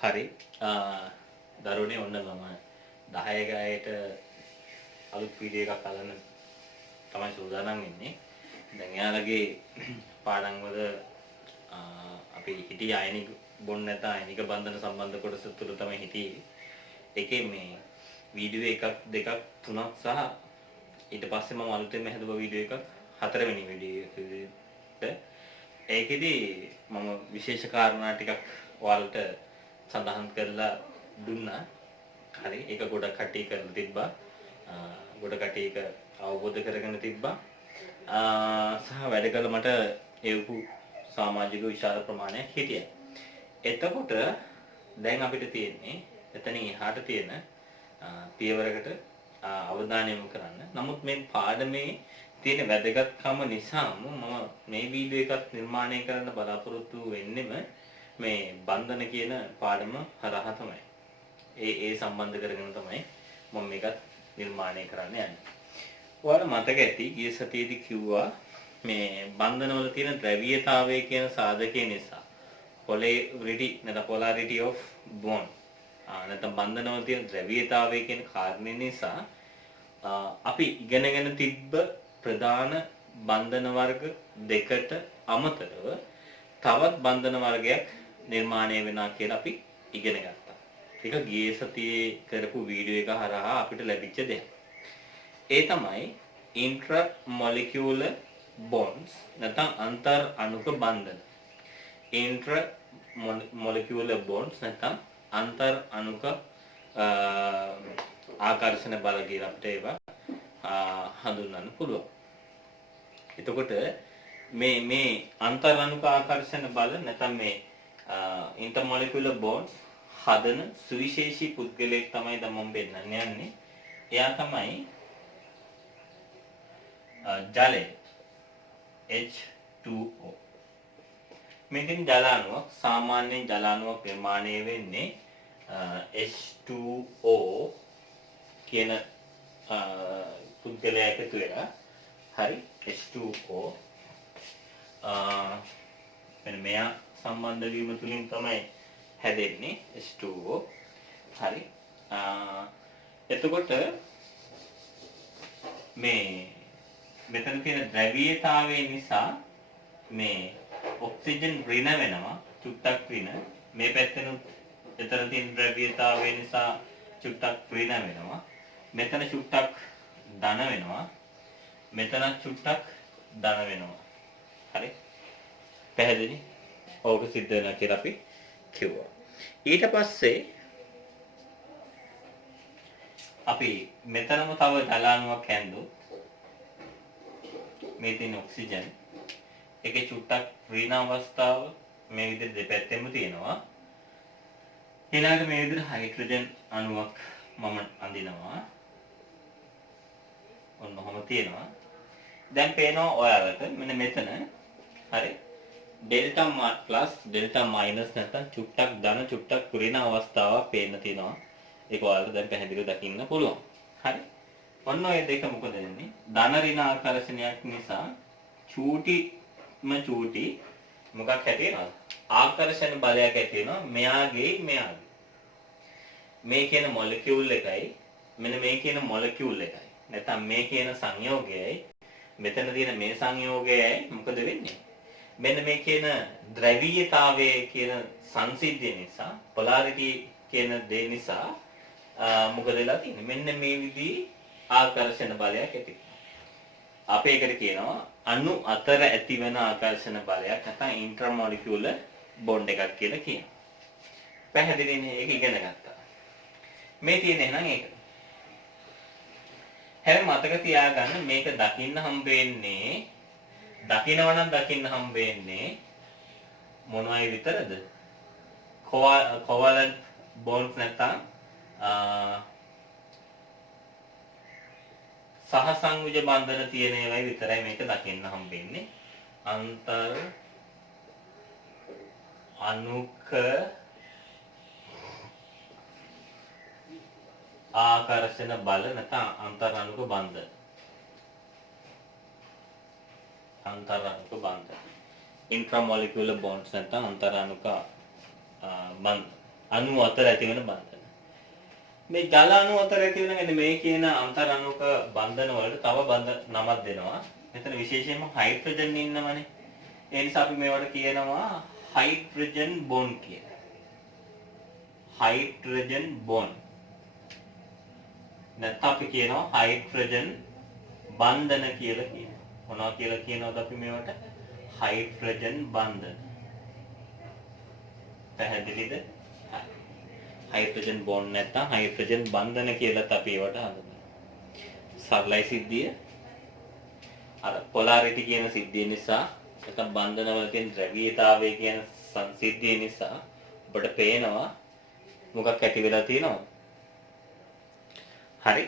හරි දරුවනේ ඔන්න මම 10 ගායට අලුත් වීඩියෝ එකක් අල්ලන්න තමයි සූදානම් වෙන්නේ. දැන් එයාලගේ පාඩම් වල අපි හිටිය අයනික බොන්න නැත අයනික බන්ධන සම්බන්ධ කොටස තුල තමයි හිටියේ. ඒකේ මේ වීඩියෝ එකක් දෙකක් තුනක් සහ ඊට පස්සේ මම අලුතෙන්ම හැදුව වීඩියෝ එකක් හතරවෙනි වීඩියෝ එක. ඒකෙදි මම විශේෂ කාරණා ටිකක් ඔයාලට සඳහන් කරලා දුන්නා. හරි ඒක ගොඩක් කට්ටිය කරලා තිබ්බා. ගොඩ කට්ටිය ඒක අවබෝධ කරගෙන තිබ්බා. සහ වැඩ කළ මට ඒවු සමාජික විශාල ප්‍රමාණයක් හිටියා. එතකොට දැන් අපිට තියෙන්නේ එතනින් එහාට තියෙන පියවරකට අවධානය යොමු කරන්න. නමුත් මේ පාඩමේ තියෙන වැදගත්කම නිසාම මම මේ වීඩියෝ එකත් නිර්මාණය කරන්න බලාපොරොත්තු වෙන්නෙම මේ බන්ධන කියන පාඩම හරහා තමයි. ඒ සම්බන්ධ කරගෙන තමයි මම මේකත් නිර්මාණය කරන්න යන්නේ. ඔයාලා මතක ඇති ගිය සතියේදී කිව්වා මේ බන්ධනවල තියෙන ද්‍රව්‍යතාවය කියන සාධකය නිසා polarity of bond නැත්නම් බන්ධනවල තියෙන ද්‍රව්‍යතාවය කියන කාරණේ නිසා අපි ඉගෙනගෙන තිබ්බ ප්‍රධාන බන්ධන වර්ග දෙකට අමතරව තවත් බන්ධන වර්ගයක් නිර්මාණය වෙනවා කියලා අපි ඉගෙන ගත්තා. ඒක ගිය සතියේ කරපු වීඩියෝ එක හරහා අපිට ලැබිච්ච දෙයක්. ඒ තමයි intramolecular bonds නැත්නම් අන්තර් අණුක බන්ධන. intramolecular bonds නැත්නම් අන්තර් අණුක ආකර්ෂණ බල කියලා අපිට ඒවා හඳුන්වන්න පුළුවන්. එතකොට මේ අන්තර් අණුක ආකර්ෂණ බල නැත්නම් මේ intermolecular bonds හදන සුවිශේෂී පුද්ගලයෙක් තමයි දැන් මම පෙන්නන්න යන්නේ. එයා තමයි ජලය H2O. මේකෙන් ජල අණුවක් සාමාන්‍යයෙන් ජල අණුවක් නිර්මාණය වෙන්නේ H2O කියන පුද්ගලයා එකතු වෙලා. හරි H2O මෙන්න මෙයා සම්බන්ධ වීම තුලින් තමයි හැදෙන්නේ H2O. හරි එතකොට මේ මෙතන තියෙන ද්‍රව්‍යතාවය නිසා මේ ඔක්සිජන් ඍණ වෙනවා චුට්ටක් ඍණ. මේ පැත්තෙන් එතන තියෙන ද්‍රව්‍යතාවය නිසා චුට්ටක් ඍණ වෙනවා. මෙතන චුට්ටක් ධන වෙනවා. මෙතන චුට්ටක් ධන වෙනවා. හරි පැහැදිලි? ඕක සිද්ධ වෙනවා කියලා අපි කිව්වා. ඊට පස්සේ අපි මෙතනම තව ජල අණුවක් හැන්දුවොත් මේ තියෙන ඔක්සිජන් එකේ චුට්ටක් ඍණ අවස්ථාව මේ විදිහට දෙපැත්තෙම තියෙනවා. ඊළඟට මේ විදිහට හයිඩ්‍රජන් අණුවක් මම අඳිනවා. ඔන්න ඔහොම තියෙනවා. දැන් පේනවා ඔයාලට මෙන්න මෙතන හරි ඩෙල්ටා ප්ලස් ඩෙල්ටා මයිනස් නැත්නම් චුට්ටක් ධන චුට්ටක් ඍණ අවස්ථාවක් පේන්න තියෙනවා. ඒක ඔයාලට දැන් පැහැදිලිව දකින්න පුළුවන්. හරි. ඔන්න ඔය දෙක මොකද වෙන්නේ? ධන ඍණ ආකර්ෂණයක් නිසා චූටි මොකක් ඇති වෙනවද? ආකර්ෂණ බලයක් ඇති වෙනවා මෙයාගේ. මේ කියන මොලිකියුල් එකයි මෙන්න මේ කියන මොලිකියුල් එකයි. නැත්නම් මේ කියන සංයෝගයයි මෙතන තියෙන මේ සංයෝගයයි මොකද වෙන්නේ? මෙන්න මේ කියන ද්‍රවීයතාවයේ කියන සංසිද්ධිය නිසා polarity කියන දේ නිසා මොකද වෙලා තියෙන්නේ? මෙන්න මේ විදිහේ ආකර්ෂණ බලයක් ඇති වෙනවා. අපි ඒකට කියනවා අණු අතර ඇතිවන ආකර්ෂණ බලයක් නැත්නම් intramolecular bond එකක් කියලා කියනවා. පැහැදිලිනේ? ඒක ඉගෙන ගත්තා. මේ තියෙන එහෙනම් ඒක. හැබැයි මතක තියාගන්න මේක දකින්න හම්බ වෙන්නේ දකින්න හම්බ වෙන්නේ මොනවයි විතරද? covalent bonds නැත්නම් සහසංයුජ බන්ධන තියෙන ඒවායි විතරයි මේක දකින්න හම්බෙන්නේ. අන්තර් අණුක ආකර්ෂණ බල නැත්නම් අන්තර් අණුක බන්ධන. අන්තර් අණුක බන්ධන. intramolecular bonds නැත්නම් අන්තර් අණුක බන්ධන. අණු අතර ඇති වෙන බන්ධන. මේ ජල අණු අතර ඇති වෙන මෙන්න මේ කියන අන්තර් අණුක බන්ධන වලට තව නමක් දෙනවා. මෙතන විශේෂයෙන්ම හයිඩ්‍රජන් ඉන්නවනේ. ඒ නිසා අපි මේවට කියනවා හයිඩ්‍රජන් බොන්ඩ් කියලා. Hydrogen bond. නැත්නම් අපි කියනවා හයිඩ්‍රජන් බන්ධන කියලා කියනවා. මොනවා කියලා කියනවද අපි මේවට? හයිඩ්‍රජන් බන්ධන. පැහැදිලිද? හයිඩ්‍රජන් බොන්ඩ් නැත්නම් හයිඩ්‍රජන් බන්ධන කියලාත් අපි ඒවට හඳුන්වනවා. සරලයි සිද්ධිය. අර පොලාරිටි කියන සිද්ධිය නිසා නැත්නම් බන්ධන වල තියෙන ද්‍රවීයතාවය කියන සංසිද්ධිය නිසා ඔබට පේනවා මොකක් ඇති වෙලා තියෙනවද? හරි.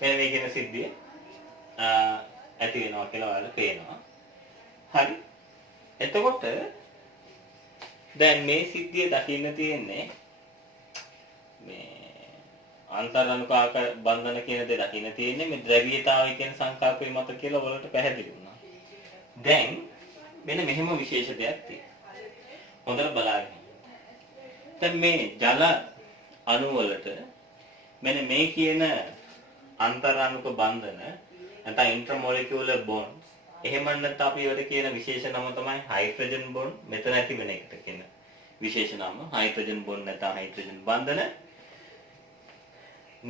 මෙන්න මේ කියන සිද්ධිය ඇති වෙනවා කියලා ඔයාලට පේනවා. හරි. එතකොට දැන් මේ සිද්ධිය දකින්න තියෙන්නේ මේ අන්තර් අණුකාක බන්ධන කියන දේ දකින්න තියෙන්නේ මේ ද්‍රවීයතාවය කියන සංකල්පය මත කියලා වලට පැහැදිලි වුණා. දැන් මෙන්න මෙහෙම විශේෂ දෙයක් තියෙනවා. හොඳට බලන්න. දැන් මේ ජල අණු වලට මෙන්න මේ කියන අන්තර් අණුක බන්ධන නැත්නම් ඉන්ටර්මොලිකියුලර් බොන්ඩ්ස් එහෙම නැත්නම් අපි ඒවට කියන විශේෂ නම තමයි හයිඩ්‍රජන් බොන්ඩ්. මෙතන ඇති වෙන එකට කියන විශේෂ නම හයිඩ්‍රජන් බොන්ඩ් නැත්නම් හයිඩ්‍රජන් බන්ධන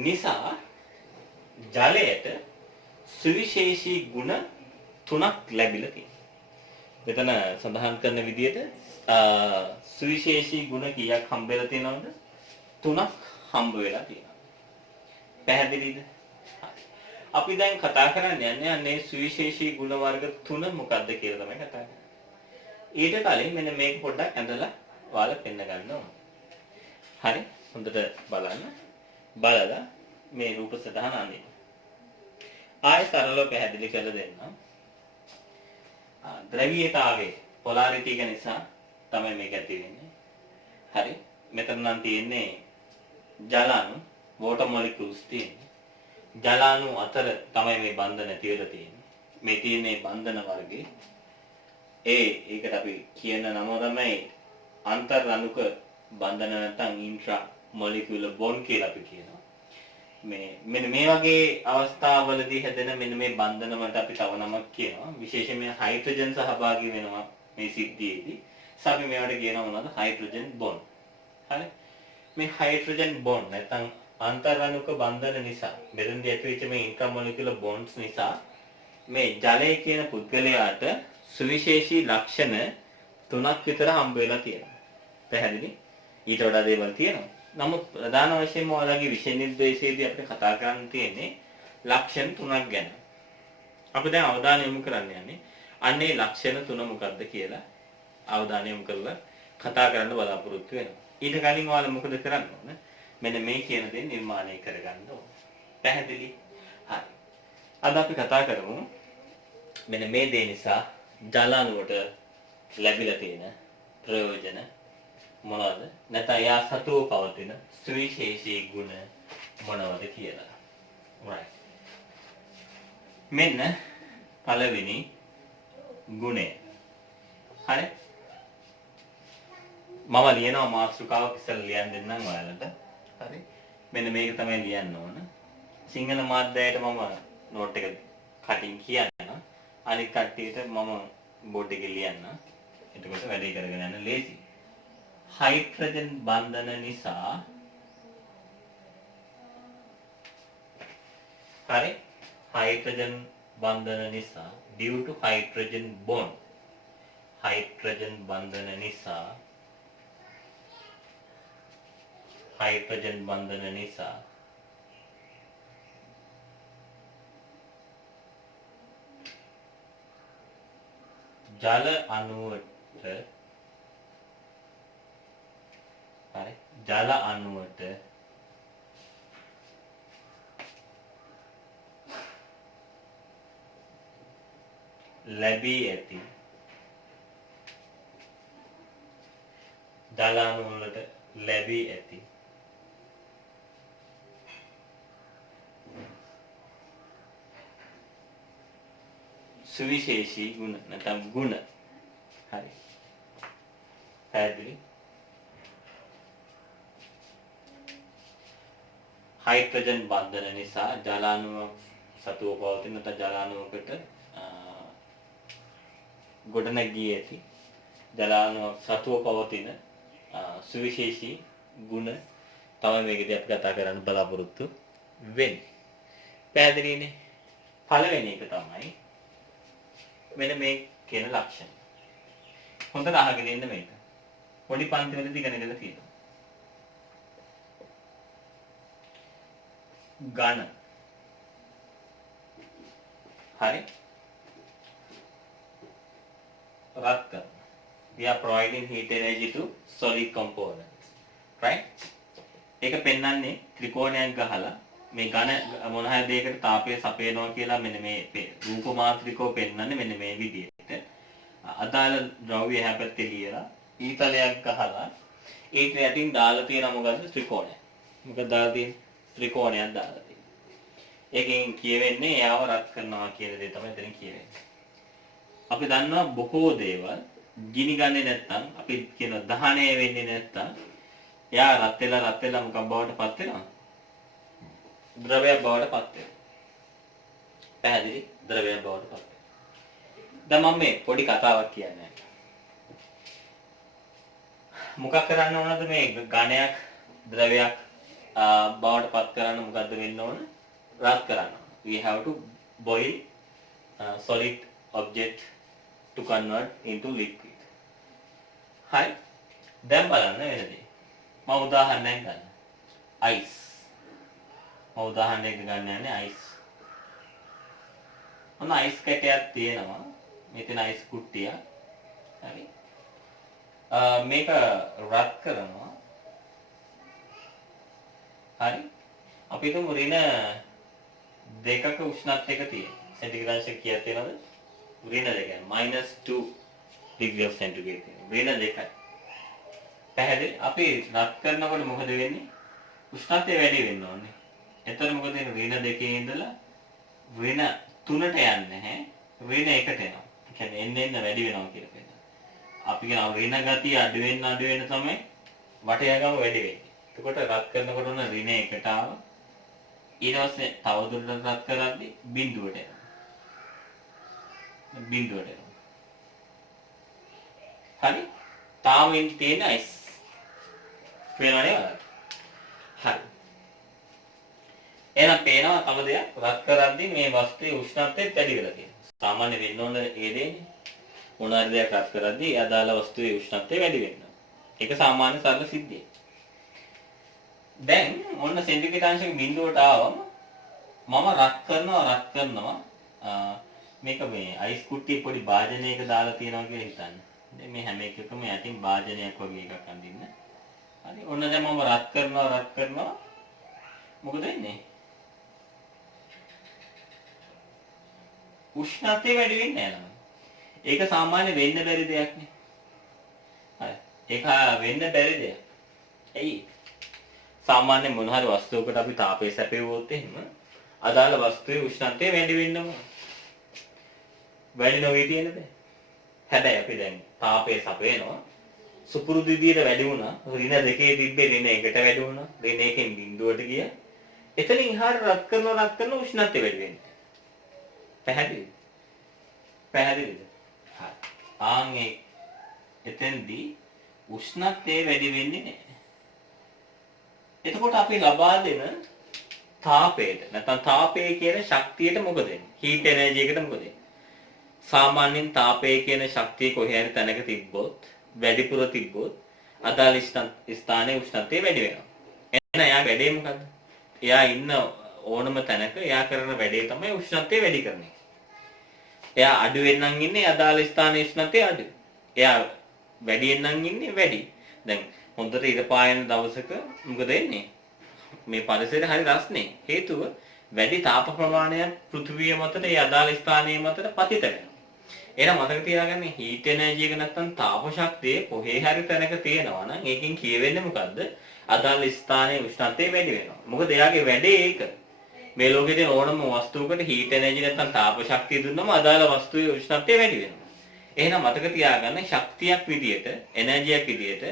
නිසා ජලයට සුවිශේෂී ගුණ තුනක් ලැබිලා තියෙනවා. මෙතන සඳහන් කරන විදිහට සුවිශේෂී ගුණ කීයක් හම්බ වෙලා තියෙනවද? තුනක් හම්බ වෙලා තියෙනවා. පැහැදිලිද? අපි දැන් කතා කරන්නේ අන්නේ සුවිශේෂී ගුණ වර්ග තුන මොකක්ද කියලා තමයි කතා කරන්නේ. ඊට කලින් මෙන්න මේක පොඩ්ඩක් ඇඳලා ඔයාලා පෙන්න ගන්න ඕන. හරි? හොඳට බලන්න. බලලා මේ රූප සටහන අඳින්න. ආයෙ සරලව පැහැදිලි කරලා දෙන්නම්. ද්‍රවීයතාවයේ පොලාරිටි එක නිසා තමයි මේක ඇති වෙන්නේ. හරි? මෙතන නම් තියෙන්නේ ජල අණු water molecules තියෙන්නේ. ජල අණු අතර තමයි මේ බන්ධන තියලා තියෙන්නේ. මේ තියෙන්නේ බන්ධන වර්ගේ. ඒකට අපි කියන නම තමයි අන්තර් අණුක බන්ධන නැත්නම් ඉන්ට්‍රා මොලිකියුලර් බොන්ඩ් කියලා අපි කියනවා. මෙන්න මේ වගේ අවස්ථාවලදී හැදෙන මෙන්න මේ බන්ධන වලට අපි තව නමක් කියනවා. විශේෂයෙන්ම හයිඩ්‍රජන් සහභාගී වෙනවා මේ සිද්ධියේදී. අපි මේවට කියනවා මොනවද? Hydrogen bond. හරි? මේ හයිඩ්‍රජන් බොන්ඩ් නැත්නම් අන්තර් අණුක බන්ධන නිසා මෙතනදී ඇතිවෙච්ච මේ ඉන්ට්‍රාමොලිකියුලර් බොන්ඩ්ස් නිසා මේ ජලය කියන පුද්ගලයාට සුවිශේෂී ලක්ෂණ තුනක් විතර හම්බ වෙලා තියෙනවා. පැහැදිලි? ඊට වඩා දේවල් තියෙනවා. නමුත් ප්‍රධාන වශයෙන්ම ඔයාලගේ විෂය නිර්දේශයේදී අපිට කතා කරන්න තියෙන්නේ ලක්ෂණ තුනක් ගැන. අපි දැන් අවධානය යොමු කරන්න යන්නේ අන්නේ ලක්ෂණ තුන මොකක්ද කියලා අවධානය යොමු කරලා කතා කරන්න බලාපොරොත්තු වෙනවා. ඊට කලින් ඔයාලා මොකද කරන්න ඕන? මෙන්න මේ කියන දේ නිර්මාණය කරගන්න ඕන. පැහැදිලි? හරි. අද අපි කතා කරමු මෙන්න මේ දේ නිසා ජල අණුවට ලැබිලා තියෙන ප්‍රයෝජන මොනවද? නැත්නම් යා සතුව පවතින සුවිශේෂී ගුණ මොනවද කියලා. right. මෙන්න පළවෙනි ගුණය. හරි? මම ලියනවා මාතෘකාවක් ඉස්සෙල්ලා ලියන්න දෙන්නම් ඔයාලට. හරි? මෙන්න මේක තමයි ලියන්න ඕන. සිංහල මාධ්‍යයට මම නෝට් එක කටින් කියන්නම්. අනිත් කට්ටියට මම බෝඩ් එකේ ලියන්න. එතකොට වැඩේ කරගෙන යන්න ලේසි. හයිඩ්‍රජන් බන්ධන නිසා හරි හයිඩ්‍රජන් බන්ධන නිසා due to hydrogen bond hydrogen බන්ධන නිසා හයිඩ්‍රජන් බන්ධන නිසා ජල අණුවට හරි ජල අණුවට ලැබී ඇති ජල අණු වලට ලැබී ඇති සුවිශේෂී ගුණ නැත්නම් ගුණ හරි පැහැදිලි? හයිඩ්‍රජන් බන්ධන නිසා ජලාණුවක් සතුව පවතින නැත්නම් ජලාණුවකට ගොඩනැගී ඇති ජලාණුවක් සතුව පවතින සුවිශේෂී ගුණ තමයි මේකදී අපි කතා කරන්න බලාපොරොත්තු වෙන්නේ. පැහැදිලිනේ? පළවෙනි එක තමයි මෙන්න මේ කියන ලක්ෂණ. හොඳට අහගෙන ඉන්න මේක. පොඩි පන්ති වලදී ඉගෙන ගන්න තියෙනවා. ඝන. හරි. රත් කරන. We are providing heat energy to solid components. Right? ඒක පෙන්වන්නේ ත්‍රිකෝණයක් ගහලා මේ ඝන මොන හරි දෙයකට තාපය සපයනවා කියලා මෙන්න මේ රූප මාත්‍රිකව පෙන්වන්නේ මෙන්න මේ විදිහට. අදාළ ද්‍රව්‍ය හැපැත්තේ ලියලා ඊතලයක් ගහලා ඊට යටින් දාලා තියෙන මොකද්ද ත්‍රිකෝණයක්. මොකද දාලා තියෙන්නේ ත්‍රිකෝණයක් දාලා තියෙන්නේ. ඒකෙන් කියවෙන්නේ එයාව රත් කරනවා කියන දේ තමයි එතන කියවෙන්නේ. අපි දන්නවා බොහෝ දේවල් ගිනි ගන්නේ නැත්නම් අපි කියන දහණය වෙන්නේ නැත්නම් එයා රත් වෙලා මොකක් බවට පත් වෙනවා? ද්‍රවයක් බවට පත් වෙනවා. පැහැදිලි? ද්‍රවයක් බවට පත් වෙනවා. දැන් මම මේ පොඩි කතාවක් කියන්නේ. මොකක් කරන්න ඕනද මේ ඝනයක් ද්‍රවයක් බවට පත් කරන්න මොකද්ද වෙන්න ඕන? රත් කරන්න ඕන. We have to boil solid object to convert into liquid. හරි. දැන් බලන්න වෙනදී. මම උදාහරණයක් ගන්න. ice. මම උදාහරණයක් ගන්න යන්නේ ice. මොන ice කැටයක් තියෙනවා. මෙතන ice කුට්ටිය. හරි. මේක රත් කරනවා. හරි. අපි තුමු ඍණ දෙකක උෂ්ණත්වයක තියෙන. සෙන්ටිග්‍රේඩ් අංශය කීයක් තියෙනවද? ඍණ දෙක. -2 degree of centigrade තියෙනවා. ඍණ දෙකයි. පැහැදිලි? අපි රත් කරනකොට මොකද වෙන්නේ? උෂ්ණත්වය වැඩි වෙන්න ඕනේ. එතකොට මොකද වෙන්නේ? ඍණ දෙකේ ඉඳලා ඍණ 3ට යන්නේ නැහැ. ඍණ 1ට එනවා. ඒ කියන්නේ එන්න වැඩි වෙනවා කියලා කියනවා. අපි කියනවා ඍණ ගතිය අඩු වෙන්න තමයි වටයගම වැඩි වෙන්නේ. එතකොට රත් කරනකොට උන ඍණ 1ට ආවා. ඊට පස්සේ තව දුරටත් රත් කරද්දී බිඳුවට එනවා. බිඳුවට එනවා. හරි? තාම තියෙන ice. පේනවනේ වල. හරි. එහෙනම් පේනවා තම දෙයක් රත් කරද්දී මේ වස්තුවේ උෂ්ණත්වය වැඩි වෙලා තියෙනවා. සාමාන්‍ය වෙන්න ඕන ඒ දෙන්නේ. මොන හරි දෙයක් රත් කරද්දී අදාළ වස්තුවේ උෂ්ණත්වය වැඩි වෙනවා. ඒක සාමාන්‍ය සරල සිද්ධියක්. දැන් ඔන්න සෙන්ටිග්‍රේඩ් අංශක බිඳුවට ආවම මම රත් කරනවා මේක මේ අයිස් කුට්ටියේ පොඩි භාජනයක දාලා තියනවා කියලා හිතන්න. දැන් මේ හැම එකකම යටින් භාජනයක් වගේ එකක් අඳින්න. හරි. ඔන්න දැන් මම රත් කරනවා මොකද වෙන්නේ? උෂ්ණත්වය වැඩි වෙන්නේ නැහැ නේද? ඒක සාමාන්‍ය වෙන්න බැරි දෙයක් නේ. හරි. ඒක වෙන්න බැරි දෙයක්. ඇයි? සාමාන්‍ය මොන හරි වස්තුවකට අපි තාපය සැපෙවුවොත් එහෙම අදාළ වස්තුවේ උෂ්ණත්වය වැඩි වෙන්න ඕන. වැඩි නොවී තියෙන බෑ. හැබැයි අපි දැන් තාපය සැපේනවා. සුපුරුදු විදියට වැඩි වුණා. ඍණ දෙකේ තිබ්බේ ඍණ 1ට වැඩි වුණා. ඍණ 1කින් බිඳුවට ගියා. එතනින් එහාට රත් කරන උෂ්ණත්වය වැඩි වෙන්නේ. පැහැදිලිද? පැහැදිලිද? හරි. ආන්ගේ එතෙන්දී උෂ්ණත්වය වැඩි වෙන්නේ නැහැ. එතකොට අපි ලබා දෙන තාපයට නැත්නම් තාපය කියන ශක්තියට මොකද වෙන්නේ? හීට් එනර්ජි එකට මොකද වෙන්නේ? සාමාන්‍යයෙන් තාපය කියන ශක්තිය කොහේ හරි තැනක තිබ්බොත් වැඩිපුර තිබ්බොත් අදාළ ස්ථානයේ උෂ්ණත්වය වැඩි වෙනවා. එහෙනම් එයා වැඩේ මොකද්ද? එයා ඉන්න ඕනම තැනක එයා කරන වැඩේ තමයි උෂ්ණත්වය වැඩි කරන එක. එයා අඩු වෙනනම් ඉන්නේ අදාළ ස්ථානයේ උෂ්ණත්වය අඩු. එයා වැඩි වෙනනම් ඉන්නේ වැඩි. දැන් හොඳට ඉර පායන දවසක මොකද වෙන්නේ? මේ පරිසරය හරි රස්නේ. හේතුව වැඩි තාප ප්‍රමාණයක් පෘථිවිය මතට ඒ අදාළ ස්ථානයේ මතට පතිත වෙනවා. එහෙනම් මතක තියාගන්න හීට් එනර්ජි එක නැත්තම් තාප ශක්තිය කොහේ හරි තැනක තියෙනවා නම් ඒකෙන් කියවෙන්නේ මොකද්ද? අදාළ ස්ථානයේ උෂ්ණත්වය වැඩි වෙනවා. මොකද එයාගේ වැඩේ ඒක. මේ ලෝකේ තියෙන ඕනම වස්තුවකට හීට් එනර්ජි නැත්තම් තාප ශක්තිය දුන්නම අදාළ වස්තුවේ උෂ්ණත්වය වැඩි වෙනවා. එහෙනම් මතක තියාගන්න ශක්තියක් විදියට එනර්ජියක් විදියට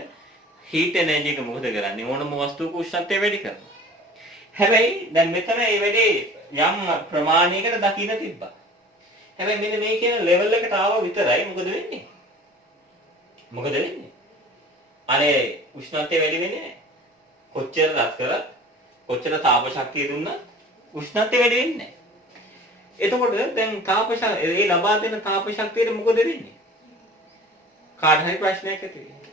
හීට් එනර්ජි එක මොකද කරන්නේ ඕනම වස්තුවක උෂ්ණත්වය වැඩි කරනවා. හැබැයි දැන් මෙතන මේ වැඩේ යම් ප්‍රමාණයකට දකින්න තිබ්බා. හැබැයි මෙන්න මේ කියන ලෙවල් එකට ආව විතරයි මොකද වෙන්නේ? මොකද වෙන්නේ? අනේ උෂ්ණත්වය වැඩි වෙන්නේ නැහැ. කොච්චර රත් කරත් කොච්චර තාප ශක්තිය දුන්නත් උෂ්ණත්වය වැඩි වෙන්නේ නැහැ. එතකොට දැන් ඒ ලබා දෙන තාප ශක්තියට මොකද වෙන්නේ? කාට හරි ප්‍රශ්නයක් ඇති වෙනවා.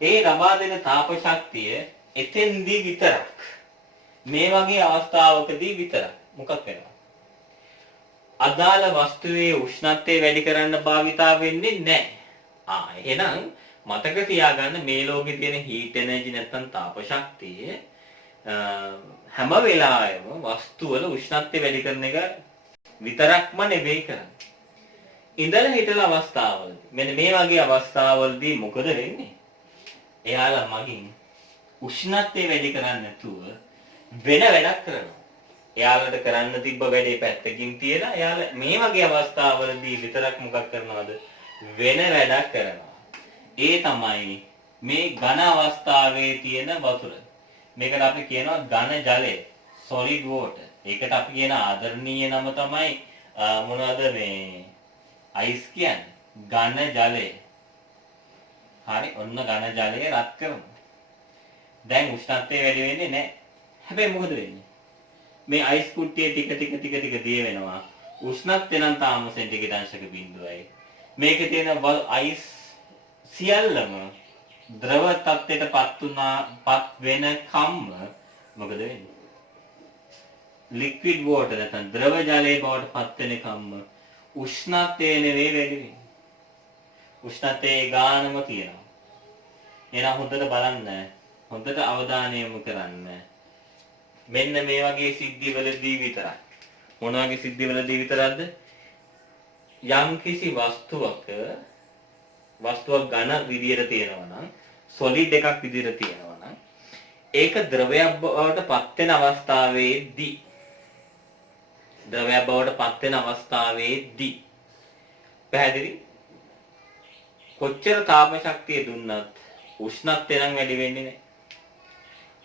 ඒ ලබා දෙන තාප ශක්තිය එතෙන්දී විතරක් මේ වගේ අවස්ථාවකදී විතරක් මොකක් වෙනවා? අදාළ වස්තුවේ උෂ්ණත්වය වැඩි කරන්න භාවිතා වෙන්නේ නැහැ. එහෙනම් මතක තියාගන්න මේ ලෝකේ තියෙන හීට් එනර්ජි නැත්නම් තාප ශක්තිය හැම වෙලාවෙම වස්තු වල උෂ්ණත්වය වැඩි කරන එක විතරක්ම නෙවෙයි කරන්නේ. ඉඳලා හිටලා අවස්ථාවවලදී මෙන්න මේ වගේ අවස්ථාවවලදී මොකද වෙන්නේ? එයාලා මගින් උෂ්ණත්වය වැඩි කරන්නේ නැතුව වෙන වැඩක් කරනවා. එයාලට කරන්න තිබ්බ වැඩේ පැත්තකින් තියලා එයාලා මේ වගේ අවස්ථාවවලදී විතරක් මොකක් කරනවද? වෙන වැඩක් කරනවා. ඒ තමයි මේ ඝන අවස්ථාවේ තියෙන වතුර. මේකට අපි කියනවා ඝන ජලය, solid water. ඒකට අපි කියන ආදරණීය නම තමයි මොනවද මේ අයිස් කියන්නේ? ඝන ජලය. හරි, ඔන්න ඝන ජලය රත් කරනවා. දැන් උෂ්ණත්වය වැඩි වෙන්නේ නැහැ. හැබැයි මොකද වෙන්නේ? මේ අයිස් කුට්ටිය ටික දිය වෙනවා. උෂ්ණත්වය නම් තාම සෙන්ටිග්‍රේඩ් අංශක 0.යි. මේකේ තියෙන අයිස් සියල්ලම ද්‍රව තත්ත්වයටපත් වෙනකම්ම මොකද වෙන්නේ? ලික්විඩ් වෝටර් නැත්නම් ද්‍රව ජලයේ බවට පත් වෙනකම්ම උෂ්ණත්වය නෙවෙයි වැඩි වෙන්නේ. උෂ්ණත්වයේ ගානම තියෙනවා. එහෙනම් හොඳට බලන්න, හොඳට අවධානය යොමු කරන්න. මෙන්න මේ වගේ සිද්ධිවලදී විතරයි. මොන වගේ සිද්ධිවලදී විතරක්ද? යම් කිසි වස්තුවක් ඝන විදියට තියෙනවා නම්, solid එකක් විදියට තියෙනවා නම්, ඒක ද්‍රවයක් බවට පත් වෙන අවස්ථාවේදී පැහැදිලි? කොච්චර තාප ශක්තිය දුන්නත් උෂ්ණත්වය නම් වැඩි වෙන්නේ නැහැ.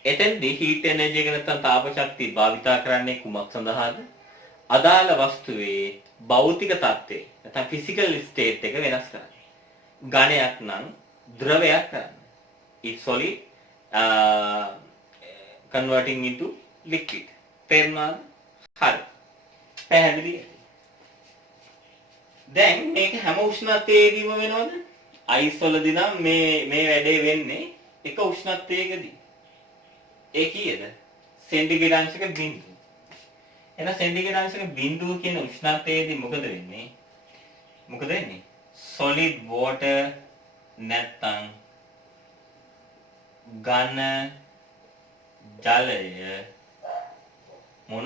එතෙන්දී හීට් එනර්ජි එක නැත්නම් තාප ශක්තිය භාවිතා කරන්නේ කුමක් සඳහාද? අදාළ වස්තුවේ භෞතික තත්ත්වය නැත්නම් ෆිසිකල් ස්ටේට් එක වෙනස් කරන්න. ඝනයක් නම් ද්‍රවයක් කරන්න. It's solid converting into liquid. තේරුණාද? හරි. පැහැදිලි? දැන් මේක හැම උෂ්ණත්වයකදීම වෙනවද? අයිස් වලදී නම් මේ වැඩේ වෙන්නේ එක උෂ්ණත්වයකදී. ඒ කීයද? සෙන්ටිග්‍රේඩ් අංශක 0. එහෙනම් සෙන්ටිග්‍රේඩ් අංශක 0 කියන උෂ්ණත්වයේදී මොකද වෙන්නේ? solid water නැත්නම් ඝන ජලය මොන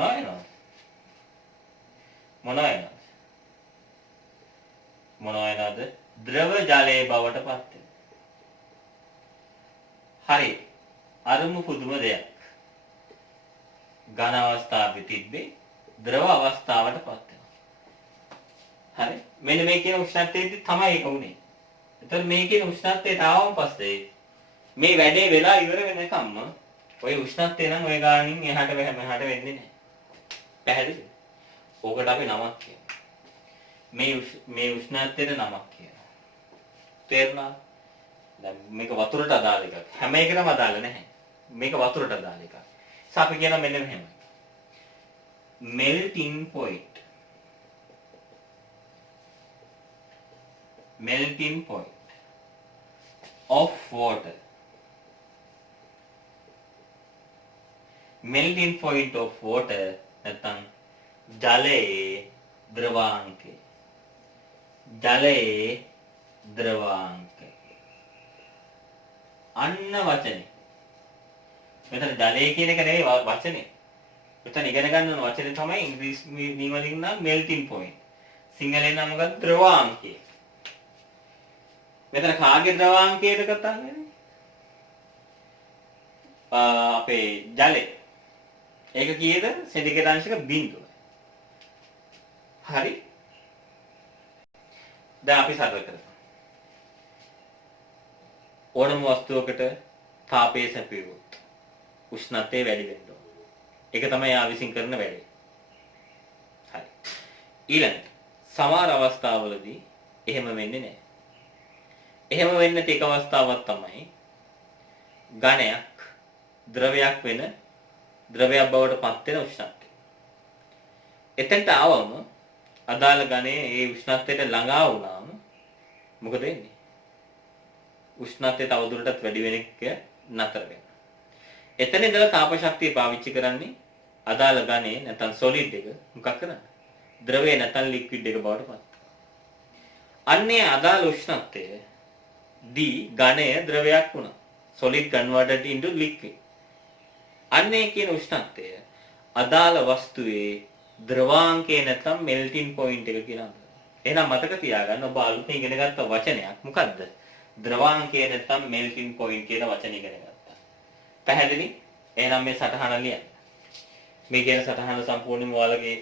වෙනවද? ද්‍රව ජලයේ බවට පත් වෙනවා. හරි. අරමු පුදුම දෙයක්. ඝන අවස්ථාවේ තිබ්බේ ද්‍රව අවස්ථාවට පත් වෙනවා. හරි. මෙන්න මේ කියන උෂ්ණත්වයේදී තමයි ඒක උනේ. එතකොට මේ කියන උෂ්ණත්වයට ආවම පස්සේ මේ වැඩේ වෙලා ඉවර වෙනකම්ම ඔය උෂ්ණත්වය නම් ඔය ගානින් එහාට මෙහාට වෙන්නේ නැහැ. පැහැදිලිද? ඕකට අපි නමක් කියනවා. මේ උෂ්ණත්වයට නමක් කියනවා. තේරුණාද? දැන් මේක වතුරට අදාළ එකක්. හැම එකටම අදාළ නැහැ. මේක වතුරට අදාළ එකක්. අපි කියනවා මෙන්න මෙහෙම. melting point of water. melting point of water නැත්නම් ජලයේ ද්‍රවාංකය. අන්න වචනේ. මෙතන ජලය කියන එක නෙවෙයි වචනේ. මෙතන ඉගෙන ගන්න ඕන වචනේ තමයි ඉංග්‍රීසි වලින් නම් melting point. සිංහලෙන් නම් මොකක්ද? ද්‍රවාංකය. මෙතන කාගේ ද්‍රවාංකයද කතා කරන්නේ? අපේ ජලය. ඒක කීයද? සෙන්ටිග්‍රේඩ් අංශක 0. හරි. දැන් අපි සරල කරමු. ඕනම වස්තුවකට තාපය සැපියුවොත් උෂ්ණත්වය වැඩි වෙන්න ඕන. ඒක තමයි යා විසින් කරන වැඩේ. හරි. ඊළඟට සමහර අවස්ථාවලදී එහෙම වෙන්නේ නැහැ. එහෙම වෙන්න තියෙක අවස්ථාවක් තමයි ඝනයක් ද්‍රවයක් වෙන ද්‍රවයක් බවට පත් වෙන උෂ්ණත්වය. එතෙන්ට ආවම අදාළ ඝනයේ ඒ උෂ්ණත්වයට ළඟා වුණාම මොකද වෙන්නේ? උෂ්ණත්වය තවදුරටත් වැඩි වෙන එක නතර වෙනවා. එතන ඉඳලා තාප ශක්තිය පාවිච්චි කරන්නේ අදාළ ඝනයේ නැත්නම් සොලිඩ් එක මොකක් කරන්නේ? ද්‍රවය නැත්නම් ලික්විඩ් එක බවට පත්. අන්නේ අදාළ උෂ්ණත්වය දී ඝනය ද්‍රවයක් වුණා. solid converted into liquid. අන්නේ කියන උෂ්ණත්වය අදාළ වස්තුවේ ද්‍රවාංකය නැත්නම් melting point එක කියනවා. එහෙනම් මතක තියාගන්න ඔබ අලුතෙන් ඉගෙන ගත්ත වචනයක් මොකද්ද? ද්‍රවාංකය නැත්නම් melting point කියන වචනේ ඉගෙන ගත්තා. පැහැදිලි? එහෙනම් මේ සටහන ලියන්න. මේ කියන සටහන සම්පූර්ණයෙන්ම ඔයාලගේ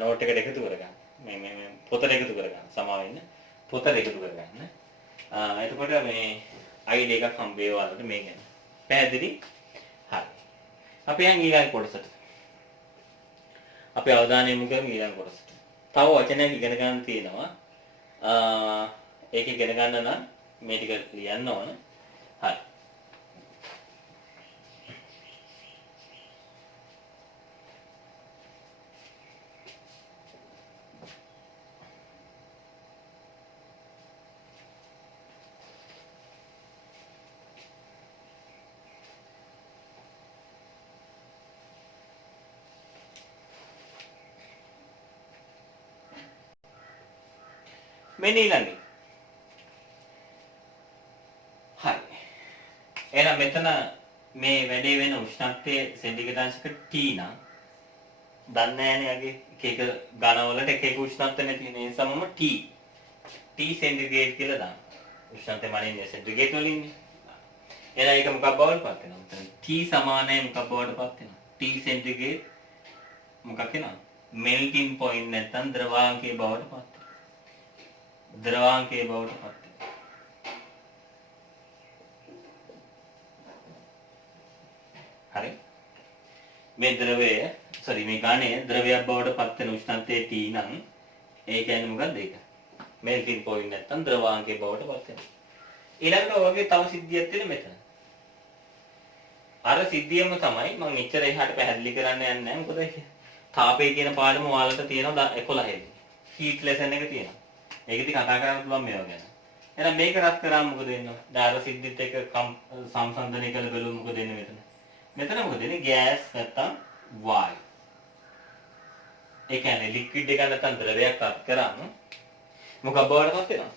නෝට් එකට එකතු කරගන්න. මේ පොතට එකතු කරගන්න. සමාව වෙන්න. පොතට එකතු කරගන්න. එතකොට මේ අයිඩියා එකක් හම්බ වේවා වලට මේ ගැන. පැහැදිලි? හරි. අපි යන් ඊළඟ කොටසට. අපි අවධානය යොමු කරමු ඊළඟ කොටසට. තව වචනයක් ඉගෙන ගන්න තියෙනවා. ඒක ඉගෙන ගන්න නම් මේ ටික ලියන්න ඕන. හරි. මෙන්න ඊළඟේ. හරි. එහෙනම් මෙතන මේ වැඩේ වෙන උෂ්ණත්වයේ සෙන්ටිග්‍රේඩ් අංශක T නම් දන්නේ නැහැනේ යගේ එක එක ඝනවලට එක එක උෂ්ණත්වනේ තියෙන නිසා මම T සෙන්ටිග්‍රේඩ් කියලා දානවා. උෂ්ණත්වය මනින්නේ සෙන්ටිග්‍රේඩ් වලින්නේ. එහෙනම් ඒක මොකක් බවට පත් වෙනවද? මෙතන T සමානයි මොකක් බවට පත් වෙනවද? T සෙන්ටිග්‍රේඩ් මොකක් වෙනවද? melting point නැත්නම් ද්‍රවාංකයේ බවට පත්. ද්‍රවාංකයේ බවට පත් වෙනවා. හරි. මේ ද්‍රවය මේ ඝනය ද්‍රවයක් බවට පත් වෙන උෂ්ණත්වයේ T නම් ඒ කියන්නේ මොකක්ද ඒක? melting point නැත්නම් ද්‍රවාංකයේ බවට පත් වෙනවා. ඊළඟට ඔයගේ තව සිද්ධියක් තියෙන මෙතන. අර සිද්ධියම තමයි මම එච්චර එහාට පැහැදිලි කරන්න යන්නේ නැහැ. මොකද තාපය කියන පාඩම ඔයාලට තියෙනවා 11 දී. heat lesson එක තියෙනවා. මේකෙදි කතා කරන්න පුළුවන් මේවා ගැන. එහෙනම් මේක රත් කරාම මොකද වෙන්නේ? දාර සිද්ධිත් එක්ක සංසන්දනය කළ බැලුවොත් මොකද වෙන්නේ මෙතන? මෙතන මොකද වෙන්නේ? ගෑස් නැත්තම් වායු. ඒ කියන්නේ ලික්විඩ් එක නැත්තම් ද්‍රවයක් රත් කරාම මොකක් බවට පත් වෙනවද?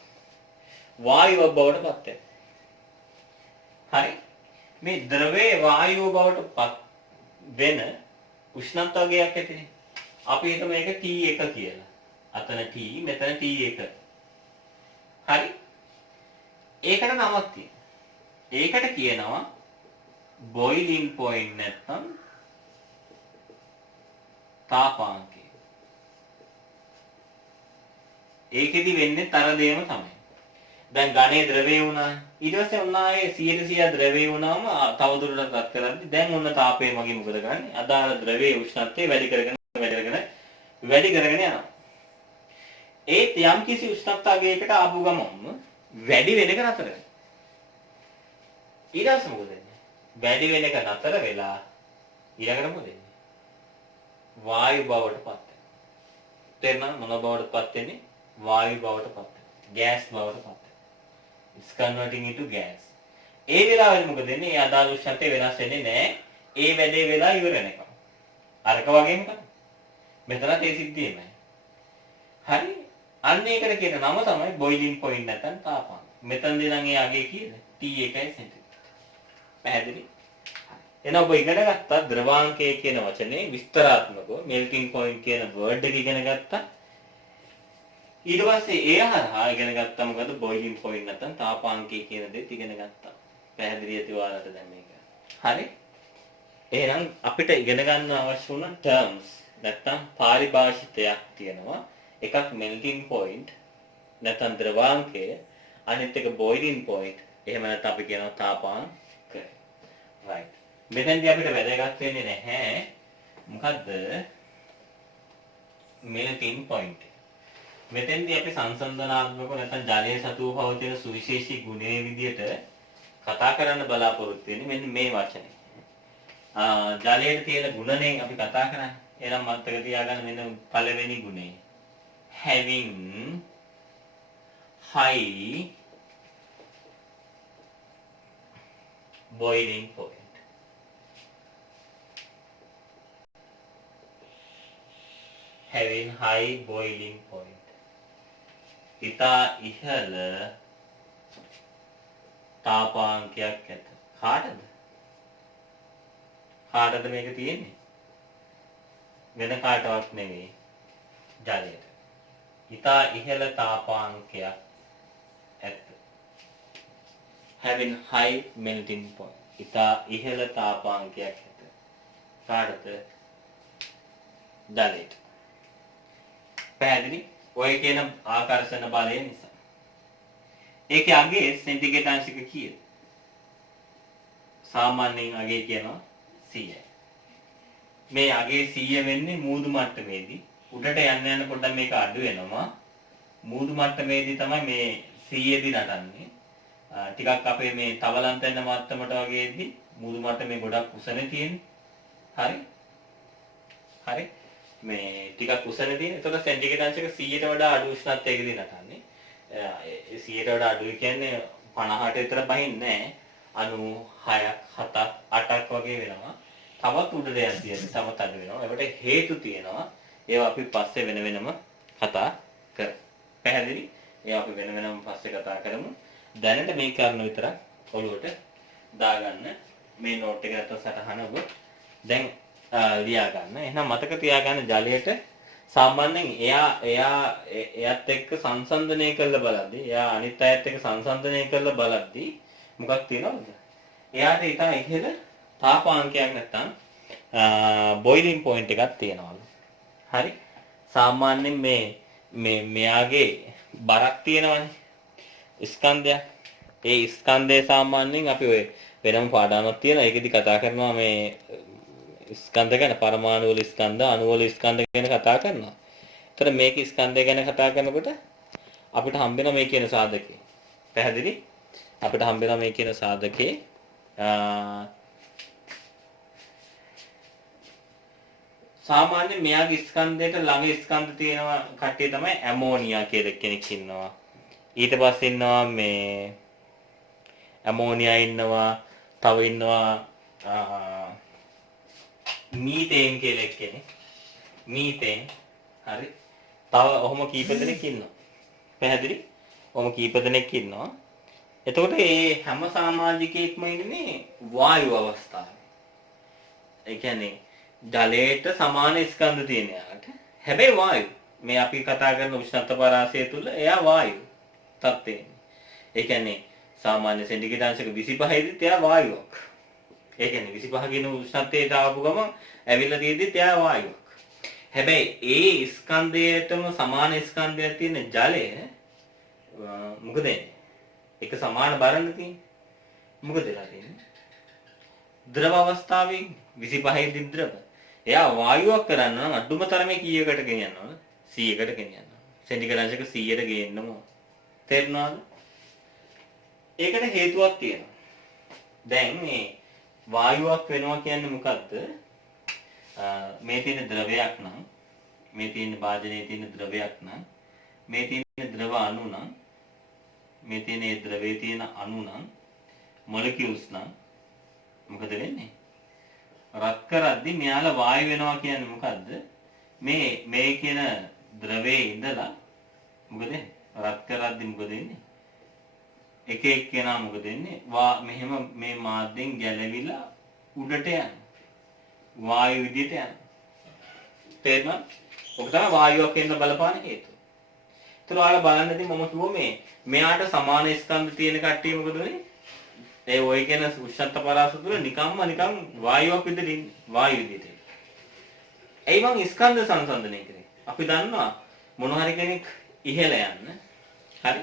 වායුවක් බවට පත් වෙනවා. හරි? මේ ද්‍රවයේ වායුව බවට පත් වෙන උෂ්ණත්වයක් ඇතිනේ. අපි හිතමු මේක T1 කියලා. අතන T මෙතන T1. හරි? ඒකට නමක් තියෙනවා. ඒකට කියනවා boiling point නැත්නම් තාපාංකය. ඒකෙදි වෙන්නේ තර දෙයම තමයි. දැන් ඝනේ ද්‍රවය වුණා. ඊට පස්සේ ඔන්නායේ 100% ද්‍රවය වුණාම තවදුරටත් රත් කරද්දි දැන් ඔන්න තාපය මගේ මොකද කරන්නේ? අදාළ ද්‍රවයේ උෂ්ණත්වය වැඩි කරගෙන යනවා. ඒත් යම් කිසි උෂ්ණත්වයකට ආපු ගමන්ම වැඩි වෙන එක නතර වෙනවා. ඊට පස්සේ මොකද වෙන්නේ? වැඩි වෙන එක නතර වෙලා ඊළඟට මොකද වෙන්නේ? වායු බවට පත් වෙනවා. තේරෙනවද මොන බවට පත් වෙන්නේ? වායු බවට පත් වෙනවා. ගෑස් බවට පත් වෙනවා. It's converting into gas. ඒ වෙලාවෙත් මොකද වෙන්නේ? ඒ අදාළ උෂ්ණත්වය වෙනස් වෙන්නේ නැහැ. ඒ වැඩේ වෙලා ඉවර වෙනකම්. අරක වගේම තමයි. මෙතනත් ඒ සිද්ධියමයි. හරි? අන්න ඒකට කියන නම තමයි boiling point නැත්නම් තාපාංක. මෙතනදී නම් ඒ අගේ කියන්නේ T1 සෙන්ටිග්‍රේඩ්. පැහැදිලි? එහෙනම් ඔබ ඉගෙන ගත්තා ද්‍රවාංකය කියන වචනේ විස්තරාත්මකව melting point කියන word එක ඉගෙන ගත්තා. ඊට පස්සේ ඒ හරහා ඉගෙන ගත්තා මොකද boiling point නැත්නම් තාපාංකය කියන දෙත් ඉගෙන ගත්තා. පැහැදිලි ඇති ඔයාලට දැන් මේක. හරි? එහෙනම් අපිට ඉගෙන ගන්න අවශ්‍ය වුණ terms නැත්නම් පාරිභාෂිතයක් තියෙනවා. එකක් melting point නැත්නම් ද්‍රවාංකය අනිත් එක boiling point එහෙම නැත්නම් අපි කියනවා තාපාංක right මෙතෙන්දී අපිට වැදගත් වෙන්නේ නැහැ මොකද්ද melting point මෙතෙන්දී අපි සංසන්දනාත්මක නැත්නම් ජලයේ සතුව පවතින සුවිශේෂී ගුණයේ විදියට කතා කරන්න බලාපොරොත්තු වෙන්නේ මෙන්න මේ වචනේ. ජලයේ තියෙන ගුණනේ අපි කතා කරන්නේ. එහෙනම් මතක තියාගන්න මෙන්න පළවෙනි ගුණය. having high boiling point. having high boiling point. ඉතා ඉහළ තාපාංකයක් ඇත. කාටද? කාටද මේක තියෙන්නේ? වෙන කාටවත් නෙවෙයි. ජලයට. ඉතා ඉහළ තාපාංකයක් ඇත. having high melting point. ඉතා ඉහළ තාපාංකයක් ඇත. කාටද? ජලයට. පැහැදිලි? ඔය කියන ආකර්ෂණ බලය නිසා. ඒකේ අගේ සෙන්ටිග්‍රේඩ් අංශක කීයද? සාමාන්‍යයෙන් අගේ කියනවා 100යි. මේ අගේ 100 වෙන්නේ මූදු මට්ටමේදී. උඩට යන්න යන පොඩ්ඩක් මේක අඩු වෙනවා. මූදු මට්ටමේදී තමයි මේ 100 දී නටන්නේ. ටිකක් අපේ මේ තවලන්ත වෙන මට්ටමට වගේදී මූදු මට්ටමේ ගොඩක් උසනේ තියෙන්නේ. හරි? හරි? මේ ටිකක් උසනේ තියෙන. එතකොට සෙන්ටිග්‍රේඩ් අංශක 100ට වඩා අඩු උෂ්ණත්වයකදී නටන්නේ. 100ට වඩා අඩුයි කියන්නේ 50ට විතර බහින්නේ නැහැ. 96ක් 7ක් 8ක් වගේ වෙනවා. තවත් උඩට යන්න තියෙන්නේ තවත් අඩු වෙනවා. ඒකට හේතු තියෙනවා. ඒවා අපි පස්සේ වෙන වෙනම කතා කරමු. පැහැදිලි? ඒවා අපි වෙන වෙනම පස්සේ කතා කරමු. දැනට මේ කරුණ විතරක් ඔළුවට දාගන්න. මේ නෝට් එක නැත්නම් සටහන ඔබ දැන් ලියා ගන්න. එහෙනම් මතක තියාගන්න ජලයට සාමාන්‍යයෙන් එයාත් එක්ක සංසන්දනය කරලා බලද්දී එයා අනිත් අයත් එක්ක සංසන්දනය කරලා බලද්දී මොකක් තියෙනවද? එයාට ඊට ඉහළ තාපාංකයක් නැත්තම් බොයිලින් පොයින්ට් එකක් තියෙනවලු. හරි? සාමාන්‍යයෙන් මෙයාගේ බරක් තියෙනවනේ. ස්කන්ධයක්. ඒ ස්කන්ධය සාමාන්‍යයෙන් අපි ඔය වෙනම පාඩමක් තියෙනවා. ඒකෙදි කතා කරනවා මේ ස්කන්ධ ගැන පරමාණු වල ස්කන්ධ අණු වල ස්කන්ධ ගැන කතා කරනවා. ඒතර මේක ස්කන්ධය ගැන කතා කරනකොට අපිට හම්බ වෙනවා මේ කියන සාධකේ. පැහැදිලි? අපිට හම්බ වෙනවා මේ කියන සාධකේ සාමාන්‍යයෙන් මෙයාගේ ස්කන්ධයට ළඟ ස්කන්ධ තියෙනවා කට්ටිය තමයි ඇමෝනියා කියලා කෙනෙක් ඉන්නවා. ඊට පස්සේ ඉන්නවා මේ ඇමෝනියා ඉන්නවා. තව ඉන්නවා මීතේන් කියලා කෙනෙක්. මීතේන්. හරි. තව ඔහොම කීප දෙනෙක් ඉන්නවා. පැහැදිලි? ඔහොම කීප දෙනෙක් ඉන්නවා. එතකොට මේ හැම සමාජිකයෙක්ම ඉන්නේ වායු අවස්ථාවේ. ඒ කියන්නේ ජලයට සමාන ස්කන්ධ තියෙන යාට. හැබැයි වායු. මේ අපි කතා කරන උෂ්ණත්ව පරාසය තුල එයා වායු තත්ත්වයේ. ඒ කියන්නේ සාමාන්‍ය සෙන්ටිග්‍රේඩ් අංශක 25 දී එයා වායුවක්. ඒ කියන්නේ 25 කියන උෂ්ණත්වයට ආපු ගමන් ඇවිල්ලා තියෙද්දිත් එයා වායුවක්. හැබැයි ඒ ස්කන්ධයටම සමාන ස්කන්ධයක් තියෙන ජලය මොකද වෙන්නේ? එක සමාන බරන්න තියෙන්නේ. මොකද වෙලා තියෙන්නේ? ද්‍රව අවස්ථාවේ 25 දී ද්‍රව. එයා වායුවක් කරන්න නම් අඩුම තරමේ කීයකට ගෙනියන්න ඕන? 100කට ගෙනියන්න ඕන. සෙන්ටිග්‍රේඩ් අංශක 100ට ගේන්නම ඕන. තේරුණාද? ඒකට හේතුවක් තියෙනවා. දැන් මේ වායුවක් වෙනවා කියන්නේ මොකද්ද? මේ තියෙන ද්‍රවයක් නම් මේ තියෙන භාජනයේ තියෙන ද්‍රවයක් නම් මේ තියෙන ද්‍රව අණු නම් මේ තියෙන ඒ ද්‍රවයේ තියෙන අණු නම් මොලිකියුල්ස් නම් මොකද වෙන්නේ? රත් කරද්දී මෙයාලා වායු වෙනවා කියන්නේ මොකද්ද? මේ කියන ද්‍රවයේ ඉඳලා මොකද රත් කරද්දී මොකද වෙන්නේ? එක එක්කෙනා මොකද වෙන්නේ? මෙහෙම මේ මාධ්‍යෙන් ගැලවිලා උඩට යන වායු විදියට යන. තේරුණා? ඔක තමයි වායුවක් වෙන්න බලපාන හේතුව. ඒතර ඔයාලා බලන්න ඉතින් මම කිව්වා මෙයාට සමාන ස්කන්ධ තියෙන කට්ටිය මොකද වෙන්නේ? ඒ ඔය කියන උෂ්ණත්ව පරාස තුල නිකන් වායුවක් විදියට ඉන්නේ. වායු විදියට. එයි මං ස්කන්ධ සංසන්දනය කරේ. අපි දන්නවා මොන හරි කෙනෙක් ඉහළ යන්න හරි.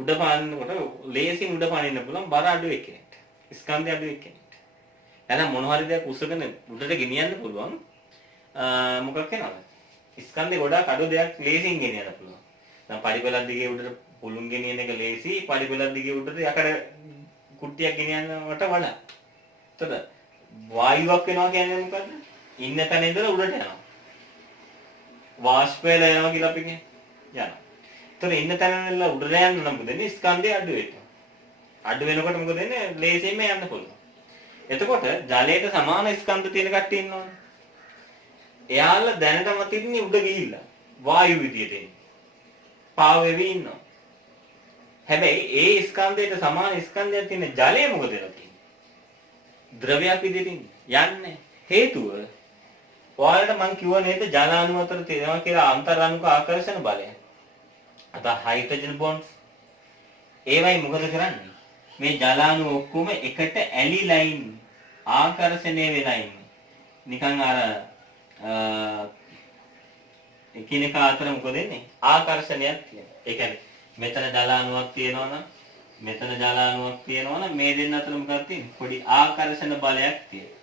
උඩ පානනකොට ලේසියෙන් උඩ පානින්න පුළුවන් බර අඩු එක්කෙනෙක්ට. ස්කන්ධය අඩු එක්කෙනෙක්ට. එහෙනම් මොන හරි දෙයක් උස්සගෙන උඩට ගෙනියන්න පුළුවන්. මොකක් වෙනවද? ස්කන්ධේ ගොඩාක් අඩු දෙයක් ලේසියෙන් ගෙනියන්න පුළුවන්. දැන් පඩිපෙළක් දිගේ උඩට පුළුන් ගෙනියන එක ලේසි. පඩිපෙළක් දිගේ උඩට යකඩ කුට්ටියක් ගෙනියන්නවට වඩා. එතකොට වායුවක් වෙනවා කියන්නේ මොකද්ද? ඉන්න තැන ඉඳලා උඩට යනවා. වාෂ්ප වෙලා යනවා කියලා අපි කියන්නේ. යනවා. එතකොට ඉන්න තැන ඉඳලා උඩට යන්න නම් මොකද වෙන්නේ? ස්කන්ධය අඩු වෙනවා. අඩු වෙනකොට මොකද වෙන්නේ? ලේසියෙන්ම යන්න පුළුවන්. එතකොට ජලයට සමාන ස්කන්ධ තියෙන කට්ටිය ඉන්නවනේ. එයාලා දැනටම තින්නේ උඩ ගිහිල්ලා වායු විදියට එන්නේ. පාව වෙවි ඉන්නවා. හැබැයි ඒ ස්කන්ධයට සමාන ස්කන්ධයක් තියෙන ජලය මොකද වෙලා තියෙන්නේ? ද්‍රවයක් විදියට යන්නේ. හේතුව ඔයාලට මම කිව්වා නේද ජල අණු අතර තියෙනවා කියලා අන්තරාණුක ආකර්ෂණ බලය. අත හයිඩ්‍රජන් බොන්ඩ්ස් ඒවයි මොකද කරන්නේ? මේ ජල අණු ඔක්කොම එකට ඇලිලා ඉන්නේ. ආකර්ෂණය වෙලා ඉන්නේ. නිකන් අර එකිනෙක අතර මොකද වෙන්නේ? ආකර්ෂණයක් තියෙනවා. ඒ කියන්නේ මෙතන ජල අණුවක් තියෙනවා නම් මෙතන ජල අණුවක් තියෙනවා නම් මේ දෙන්න අතර මොකක්ද තියෙන්නේ? පොඩි ආකර්ෂණ බලයක් තියෙනවා.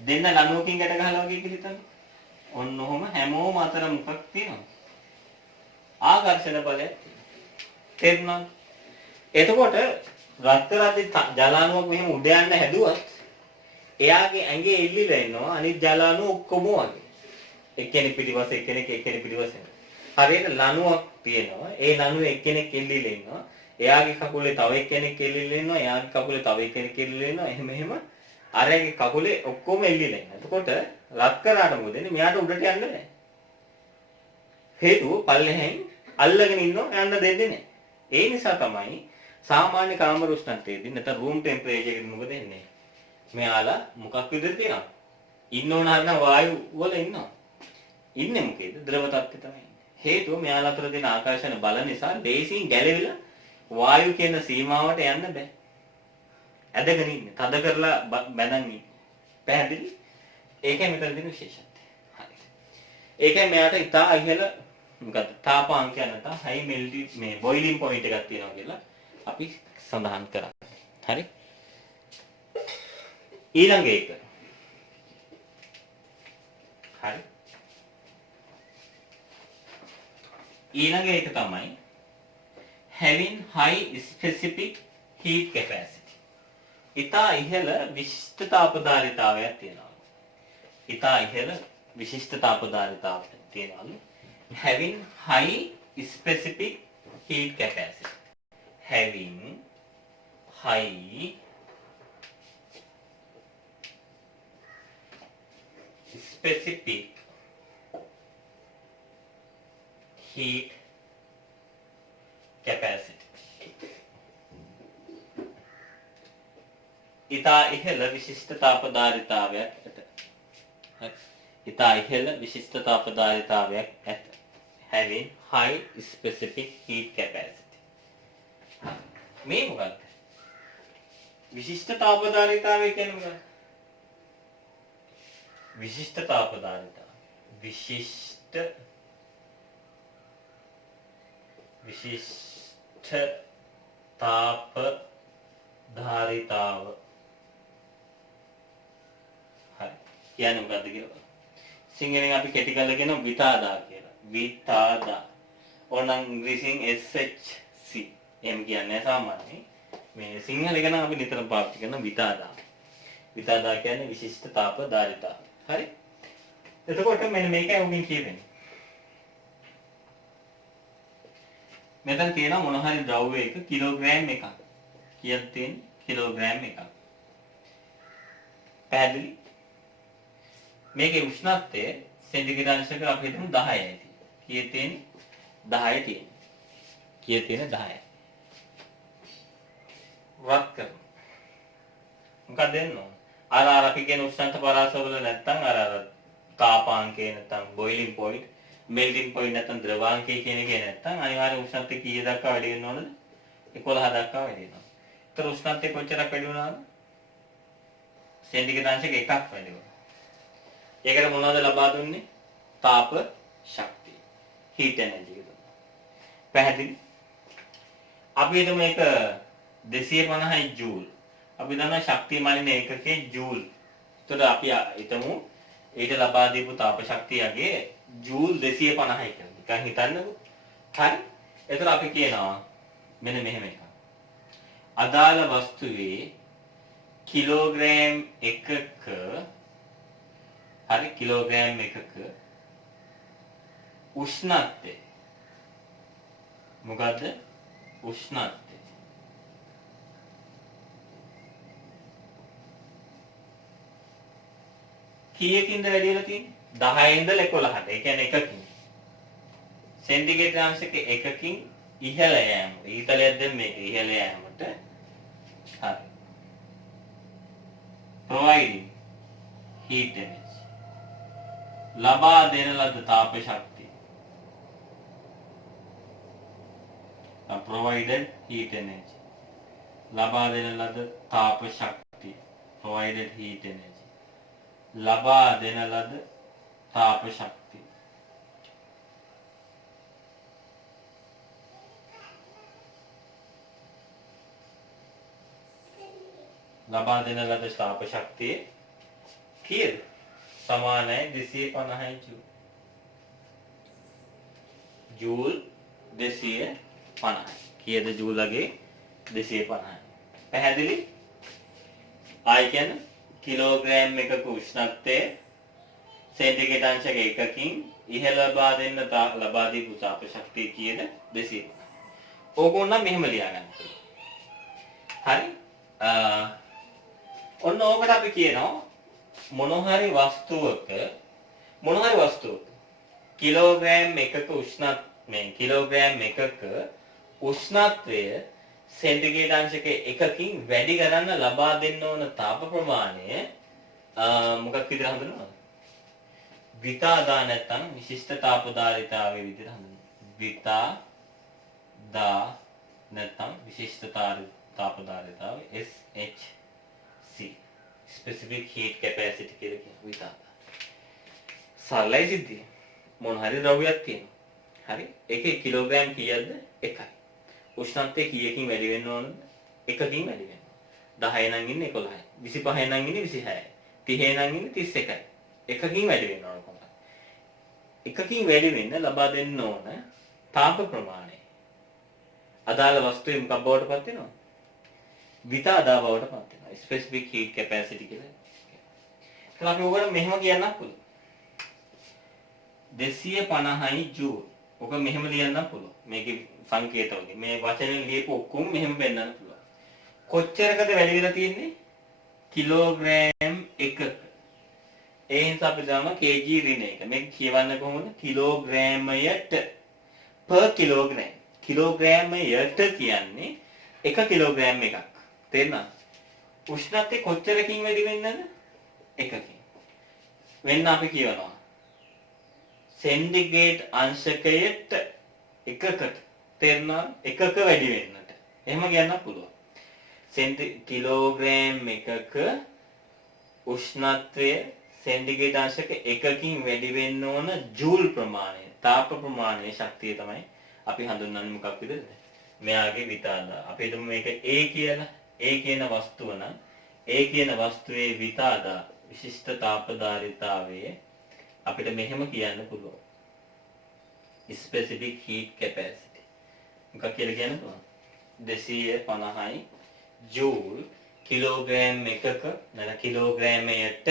දෙන්න ලණුවකින් ගැට ගහලා වගේ කියලා හිතන්න. ඔන්න ඔහම හැමෝම අතර මොකක් තියෙනවද? ආකර්ෂණ බලයක් තියෙනවා. තේරුණාද? එතකොට රත්තරන්දි ජල අණුවක් මෙහෙම උඩ යන්න හැදුවත් එයාගේ ඇඟේ එල්ලිලා ඉන්නවා අනිත් ජල අණු ඔක්කොම වගේ. එක්කෙනෙක් පිටිපස්සේ එක්කෙනෙක් පිටිපස්සේ. හරියට ලණුවක් තියෙනවා. ඒ ලණුවේ එක්කෙනෙක් එල්ලිලා ඉන්නවා. එයාගේ කකුලේ තව එක්කෙනෙක් එල්ලිලා ඉන්නවා. එයාගේ කකුලේ තව එක්කෙනෙක් එල්ලිලා ඉන්නවා. එහෙම අරගේ කකුලේ ඔක්කොම එල්ලිලා ඉන්නවා. එතකොට රත් කරාට මොකද වෙන්නේ? මෙයාට උඩට යන්න බෑ. හේතුව පල්ලෙහෙන් අල්ලගෙන ඉන්නවා යන්න දෙන්නේ නැහැ. ඒ නිසා තමයි සාමාන්‍ය කාමර උෂ්ණත්වයේදී නැත්නම් රූම් ටෙම්පරේචර් එකේදී මොකද වෙන්නේ? මෙයාලා මොකක් විදිහට තියෙනවද? ඉන්න ඕන හරිනම් වායු වල ඉන්නවා. ඉන්නේ මොකේද? ද්‍රව තත්ත්වය තමයි. හේතුව මෙයාලා අතර තියෙන ආකර්ෂණ බල නිසා දේශීන් ගැලවිලා වායු කියන සීමාවට යන්න බෑ. ඇදගෙන ඉන්නේ. තද කරලා බැඳන් ඉන්නේ. පැහැදිලි? ඒකයි මෙතන තියෙන විශේෂත්වය. හරි. ඒකයි මෙයාට ඉතා ඉහළ මොකද තාපාංකය නැත්නම් හයි මෙල්ටි මේ බොයිලින් පොයින්ට් එකක් තියෙනවා කියලා අපි සඳහන් කරා. හරි? ඊළඟ එක. හරි. ඊළඟ එක තමයි having high specific heat capacity. ඉතා ඉහළ විශිෂ්ට තාපධාරිතාවයක් තියෙනවා. ඉතා ඉහළ විශිෂ්ට තාපධාරිතාවයක් තියෙනවා. having high specific heat capacity. having high specific heat capacity. ඉතා ඉහළ විශිෂ්ට තාපධාරිතාවයක් ඇත. ඉතා ඉහළ විශිෂ්ට තාපධාරිතාවයක් ඇත. having high specific heat capacity. මේ මොකක්ද? විශිෂ්ට තාපධාරිතාවය කියන්නේ මොකක්ද? විශිෂ්ට තාපධාරිතාව. විශිෂ්ට තාපධාරිතාව. හරි. කියන්නේ මොකද්ද කියලා? සිංහලෙන් අපි කෙටි කරලා කියන විතාදා කියලා. විතාදා. ඕනනම් ඉංග්‍රීසියෙන් SHC එහෙම කියන්නේ සාමාන්‍යයෙන්. මේ සිංහල එක නම් අපි නිතරම පාවිච්චි කරන විතාදා. විතාදා කියන්නේ විශිෂ්ට තාපධාරිතාව. හරි? එතකොට මෙන්න මේකයි උගින් කියවෙන්නේ. මෙතන තියෙනවා මොන හරි ද්‍රව්‍ය එක කිලෝග්‍රෑම් එකක්. කීයක් තියෙන්නේ? කිලෝග්‍රෑම් එකක්. පැහැදිලි? මේකේ උෂ්ණත්වය සෙන්ටිග්‍රේඩ් අංශක අපි හිතමු 10යි. කීයේ තියෙන්නේ? 10 තියෙන්නේ. කීයේ තියෙන්නේ 10යි. වත් කරමු. මොකක්ද දෙන්නෝ? අර අපි කියන උෂ්ණත්ව පරාසවල නැත්තම් අර තාපාංකේ නැත්තම් බොයිලින් පොයින්ට් මෙල්ටිං පොයින්ට් නැත්නම් ද්‍රවාංකය කියන එකේ නැත්නම් අනිවාර්ය උෂ්ණත්වය කීය දක්වා වැඩි වෙන්න ඕනද? 11 දක්වා වැඩි වෙනවා. ඒතර උෂ්ණත්වය කොච්චරක් වැඩි වුණාද? සෙන්ටිග්‍රේඩ් අංශක එකක් වැඩි වුණා. ඒකට මොනවද ලබා දුන්නේ? තාප ශක්තිය. හීට් එනර්ජි එක දුන්නා. පැහැදිලි? අපි හිතමු මේක 250යි ජූල්. අපි දන්නවා ශක්තිය මානින ඒකකේ ජූල්. එතකොට අපි හිතමු ඊට ලබා දීපු තාප ශක්තියගේ ජූල් 250යි කියලා. නිකන් හිතන්නකෝ. හරි. එතකොට අපි කියනවා මෙන්න මෙහෙම එකක්. අදාළ වස්තුවේ කිලෝග්‍රෑම් එකක හරි කිලෝග්‍රෑම් එකක උෂ්ණත්වය මොකද්ද? උෂ්ණත්වය කීයකින්ද වැඩි වෙලා තියෙන්නේ? 10 ඉඳලා 11ට. ඒ කියන්නේ එකකින්. සෙන්ටිග්‍රේඩ් අංශක එකකින් ඉහළ යෑම. ඊතලයක්ද මේක ඉහළ යෑමට. හරි. providing heat energy. ලබා දෙන ලද තාප ශක්තිය. provided heat energy. ලබා දෙන ලද තාප ශක්තිය. provided heat energy. ලබා දෙන ලද තාප ශක්තිය. ලබා දෙන ලද තාප ශක්තිය කීයද? සමානයි 250යි ජූල්. ජූල් 250යි. කීයද ජූල්ගේ 250යි. පැහැදිලි? ආයි කියන්නේ කිලෝග්‍රෑම් එකක උෂ්ණත්වය සෙන්ටිග්‍රේඩ් අංශක එකකින් ඉහළ ලබා දීපු තාප ශක්තිය කීයද? 250. ඕකෝනම් මෙහෙම ලියාගන්න. හරි? ඔන්න ඕකට අපි කියනවා මොන හරි වස්තුවක කිලෝග්‍රෑම් එකක කිලෝග්‍රෑම් එකක උෂ්ණත්වය සෙන්ටිග්‍රේඩ් අංශක එකකින් වැඩි කරන්න ලබා දෙන්න ඕන තාප ප්‍රමාණය මොකක් විදිහට හඳුන්වනවද? විතාදා නැත්නම් විශිෂ්ට තාපධාරිතාවයේ විදිහට හඳුන්වනවා. විතාදා නැත්නම් විශිෂ්ට තාපධාරිතාවය SHC specific heat capacity කියලා කියන විතාදා. සරලයි සිද්ධිය. මොන හරි ද්‍රව්‍යයක් තියෙනවා. හරි? ඒකේ කිලෝග්‍රෑම් කීයද? 1යි. උෂ්ණත්වය කීයකින් වැඩි වෙන්න ඕනද? 1කින් වැඩි වෙනවා. 10 නම් ඉන්නේ 11යි. 25 නම් ඉන්නේ 26යි. 30 නම් ඉන්නේ 31යි. 1කින් වැඩි වෙන්න ඕන කොහොමද? 1කින් වැඩි වෙන්න ලබා දෙන්න ඕන තාප ප්‍රමාණය. අදාළ වස්තුවේ මොකක් බවට පත් වෙනවද? විතාදා බවට පත් වෙනවා. specific heat capacity කියලා. ඒත් අපි ඔකට මෙහෙම කියන්නත් පුළුවන්. 250යි ජූල්. ඔක මෙහෙම ලියන්නත් පුළුවන්. මේකේ සංකේත වගේ. මේ වචනෙන් ලියපු ඔක්කොම මෙහෙම පෙන්නන්න පුළුවන්. කොච්චරකද වැඩි වෙලා තියෙන්නේ? කිලෝග්‍රෑම් එකක. ඒ නිසා අපි දානවා kg ඍණ එක. මේක කියවන්නේ කොහොමද? කිලෝග්‍රෑමයට per kilogram. කිලෝග්‍රෑමයට කියන්නේ 1 කිලෝග්‍රෑම් එකක්. තේරුණාද? උෂ්ණත්වය කොච්චරකින් වැඩි වෙන්නද? 1කින්. වෙන්න අපි කියවනවා. සෙන්ටිග්‍රේඩ් අංශකයට එකකට. තේරුණාද? එකක වැඩි වෙන්නට. එහෙම කියන්න පුළුවන්. කිලෝග්‍රෑම් එකක උෂ්ණත්වය සෙන්ටිග්‍රේඩ් අංශක එකකින් වැඩි වෙන්න ඕන ජූල් ප්‍රමාණය. තාප ප්‍රමාණය ශක්තිය තමයි අපි හඳුන්වන්නේ මොකක් විදිහද? මෙයාගේ විතාදා. අපි හිතමු මේක A කියලා. A කියන වස්තුව නම් A කියන වස්තුවේ විතාදා විශිෂ්ට තාපධාරිතාවයේ අපිට මෙහෙම කියන්න පුළුවන්. specific heat capacity. මොකක් කියලා කියන්න පුළුවන්? 250යි ජූල් කිලෝග්‍රෑම් එකක නැත්නම් කිලෝග්‍රෑමයට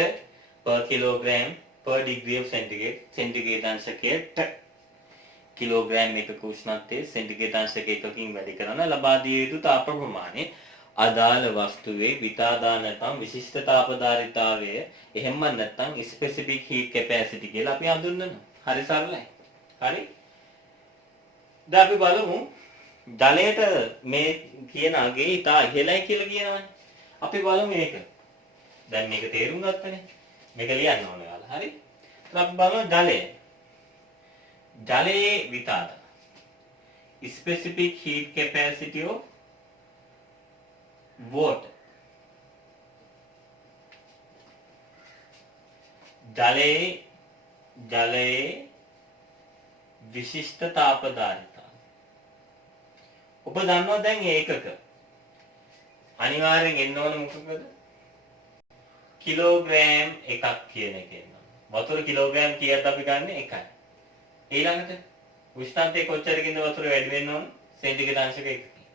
per kilogram per degree of centigrade centigrade අංශකයට කිලෝග්‍රෑම් එකක උෂ්ණත්වයේ සෙන්ටිග්‍රේඩ් අංශක එකකින් වැඩි කරන ලබා දිය යුතු තාප ප්‍රමාණය අදාළ වස්තුවේ විතාදා නැත්නම් විශිෂ්ට තාපධාරිතාවය එහෙම නැත්නම් specific heat capacity කියලා අපි හඳුන්වනවා. හරි සරලයි. හරි? දැන් අපි බලමු ජලයට මේ කියන අගේ ඉතා ඉහළයි කියලා කියනවනේ. අපි බලමු මේක. දැන් මේක තේරුම් ගත්තනේ. මේක ලියන්න ඕනේ ඔයාලා. හරි? දැන් අපි බලමු ජලය. ජලයේ විතාදා. specific heat capacity of water. ජලයේ විශිෂ්ට තාපධාරිතාව. ඔබ දන්නවා දැන් ඒකක අනිවාර්යෙන් එන්න ඕන මොකකද? කිලෝග්‍රෑම් එකක් කියන එක එනවා. වතුර කිලෝග්‍රෑම් කීයද අපි ගන්න? 1යි. ඊළඟට උෂ්ණත්වය කොච්චරකින්ද වතුර වැඩි වෙන්න ඕන? සෙන්ටිග්‍රේඩ් අංශක 1කින්.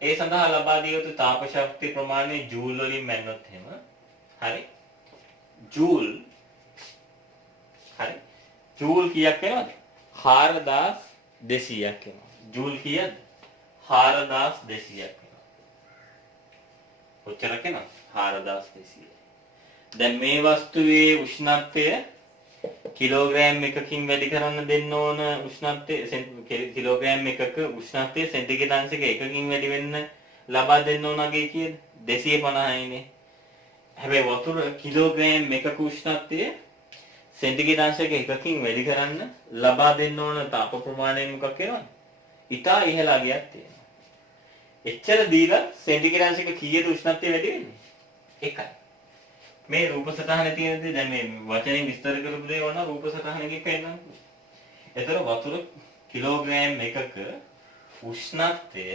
ඒ සඳහා ලබා දිය යුතු තාප ශක්තිය ප්‍රමාණය ජූල් වලින් මැන්නොත් එහෙම හරි. ජූල් හරි. ජූල් කීයක් වෙනවද? 4200ක් වෙනවා. ජූල් කීයද? 4200ක් වෙනවා. කොච්චරක් වෙනවද? 4200. දැන් මේ වස්තුවේ උෂ්ණත්වය කිලෝග්‍රෑම් එකකින් වැඩි කරන්න දෙන්න ඕන උෂ්ණත්වය කිලෝග්‍රෑම් එකක උෂ්ණත්වය සෙන්ටිග්‍රේඩ් අංශක 1කින් වැඩි වෙන්න ලබා දෙන්න ඕන අගේ කීයද? 250යිනේ. හැබැයි වතුර කිලෝග්‍රෑම් එකක උෂ්ණත්වය සෙන්ටිග්‍රේඩ් අංශක 1කින් වැඩි කරන්න ලබා දෙන්න ඕන තාප ප්‍රමාණය මොකක් වෙනවද? ඉතා ඉහළ අගයක් තියෙනවා. එච්චර දීලා සෙන්ටිග්‍රේඩ් අංශක කීයද උෂ්ණත්වය වැඩි වෙන්නේ? 1යි. මේ රූප සටහනේ තියෙන දේ දැන් මේ වචනෙන් විස්තර කරපු දේ වුණා රූප සටහනකින් පෙන්නන්න. ඒතර වතුර කිලෝග්‍රෑම් එකක උෂ්ණත්වය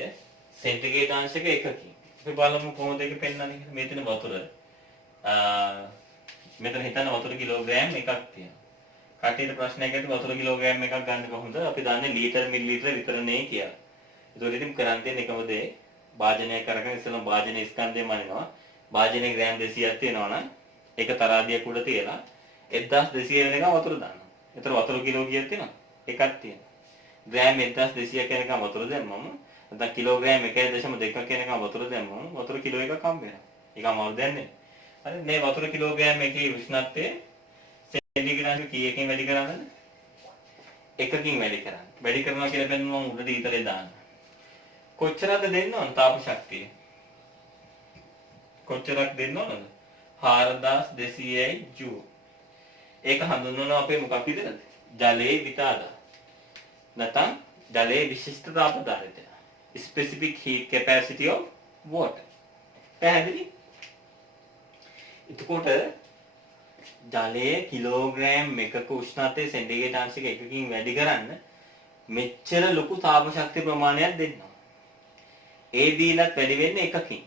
සෙන්ටිග්‍රේඩ් අංශක 1කින්. අපි බලමු කොහොමද ඒක පෙන්වන්නේ කියලා. මේ තියෙන වතුර මෙතන හිතන්න වතුර කිලෝග්‍රෑම් එකක් තියෙනවා. කටියට ප්‍රශ්නයක් ඇති වතුර කිලෝග්‍රෑම් එකක් ගන්න කොහොමද? අපි දන්නේ ලීටර මිලිලීටර විතරනේ කියලා. ඒතකොට ඉතින් කරන් තියෙන එකම දේ භාජනයක් අරගෙන ඉස්සෙල්ලා භාජනයේ ස්කන්ධය මනිනවා. භාජනයේ ග්‍රෑම් 200ක් තියෙනවා නම් ඒක තරාදියක් උඩ තියලා 1200 වෙනකම් වතුර දානවා. ඒතර වතුර කිලෝ කීයක් තියෙනවද? එකක් තියෙනවා. ග්‍රෑම් 1200 වෙනකම් වතුර දැම්මම නැත්නම් කිලෝග්‍රෑම් 1.2 වෙනකම් වතුර දැම්මම වතුර කිලෝ එකක් හම්බ වෙනවා. ඒක අමාරු දෙයක් නෙවෙයි. හරි මේ වතුර කිලෝග්‍රෑම් එකේ උෂ්ණත්වය සෙන්ටිග්‍රේඩ් කීයකින් වැඩි කරන්නද? 1කින් වැඩි කරන්න. වැඩි කරනවා කියලා බැලුවම උඩට ඊතරේ දාන්න. කොච්චරද දෙන්න ඕන තාප ශක්තිය? කොච්චරක් දෙන්න ඕනද? 4200යි ජූල්. ඒක හඳුන්වනවා අපේ මොකක් විදිහටද? ජලයේ විතාදා. නැත්නම් ජලයේ විශිෂ්ට තාපදායකය. Specific heat capacity of water. පැහැදිලි? එතකොට ජලයේ කිලෝග්‍රෑම් එකක උෂ්ණත්වය සෙන්ටිග්‍රේඩ් අංශක 1කින් වැඩි කරන්න මෙච්චර ලොකු තාප ශක්ති ප්‍රමාණයක් දෙන්නවා. ඒ දීලත් වැඩි වෙන්නේ 1කින්.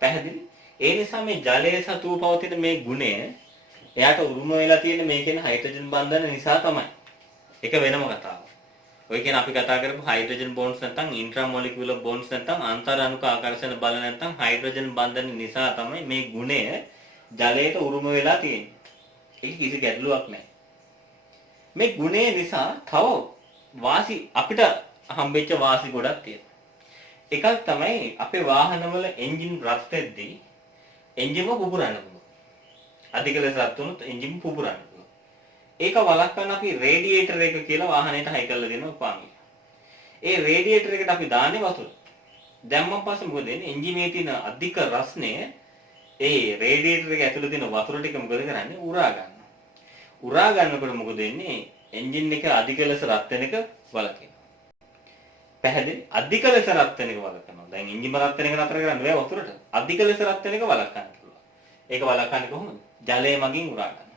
පැහැදිලි? ඒ නිසා මේ ජලයේ සතුව පවතින මේ ගුණය එයාට උරුම වෙලා තියෙන මේ කියන හයිඩ්‍රජන් බන්ධන නිසා තමයි. ඒක වෙනම කතාවක්. ඔය කියන අපි කතා කරපු හයිඩ්‍රජන් බොන්ඩ්ස් නැත්නම් ඉන්ට්‍රාමොලිකියුලර් බොන්ඩ්ස් නැත්නම් අන්තර් අණුක ආකර්ෂණ බල නැත්නම් හයිඩ්‍රජන් බන්ධන නිසා තමයි මේ ගුණය ජලයට උරුම වෙලා තියෙන්නේ. ඒක කිසි ගැටලුවක් නැහැ. මේ ගුණය නිසා තව වාසි අපිට හම්බෙච්ච වාසි ගොඩක් තියෙනවා. එකක් තමයි අපේ වාහනවල එන්ජින් රත් වෙද්දී එන්ජිම පුපුරන්න පුළුවන්. අධික ලෙස රත් වුණොත් එන්ජිම පුපුරන්න පුළුවන්. ඒක වළක්වන්න අපි රේඩියේටර් එක කියලා වාහනයට හයි කරලා දෙනවා පාමිය. ඒ රේඩියේටර් එකට අපි දාන්නේ වතුර. දැම්මම පස්සේ මොකද වෙන්නේ? එන්ජිමේ තියෙන අධික රස්නය ඒ රේඩියේටර් එක ඇතුළේ තියෙන වතුර ටික මොකද කරන්නේ? උරා ගන්නවා. උරා ගන්නකොට මොකද වෙන්නේ? එන්ජින් එක අධික ලෙස රත් වෙන එක වළකිනවා. පැහැදිලි? අධික ලෙස රත් වෙන එක වළක්වනවා. දැන් එන්ජිම රත් වෙන එක නතර කරන්න බෑ වතුරට. අධික ලෙස රත් වෙන එක වළක්වන්න පුළුවන්. ඒක වළක්වන්නේ කොහොමද? ජලය මගින් උරා ගන්න.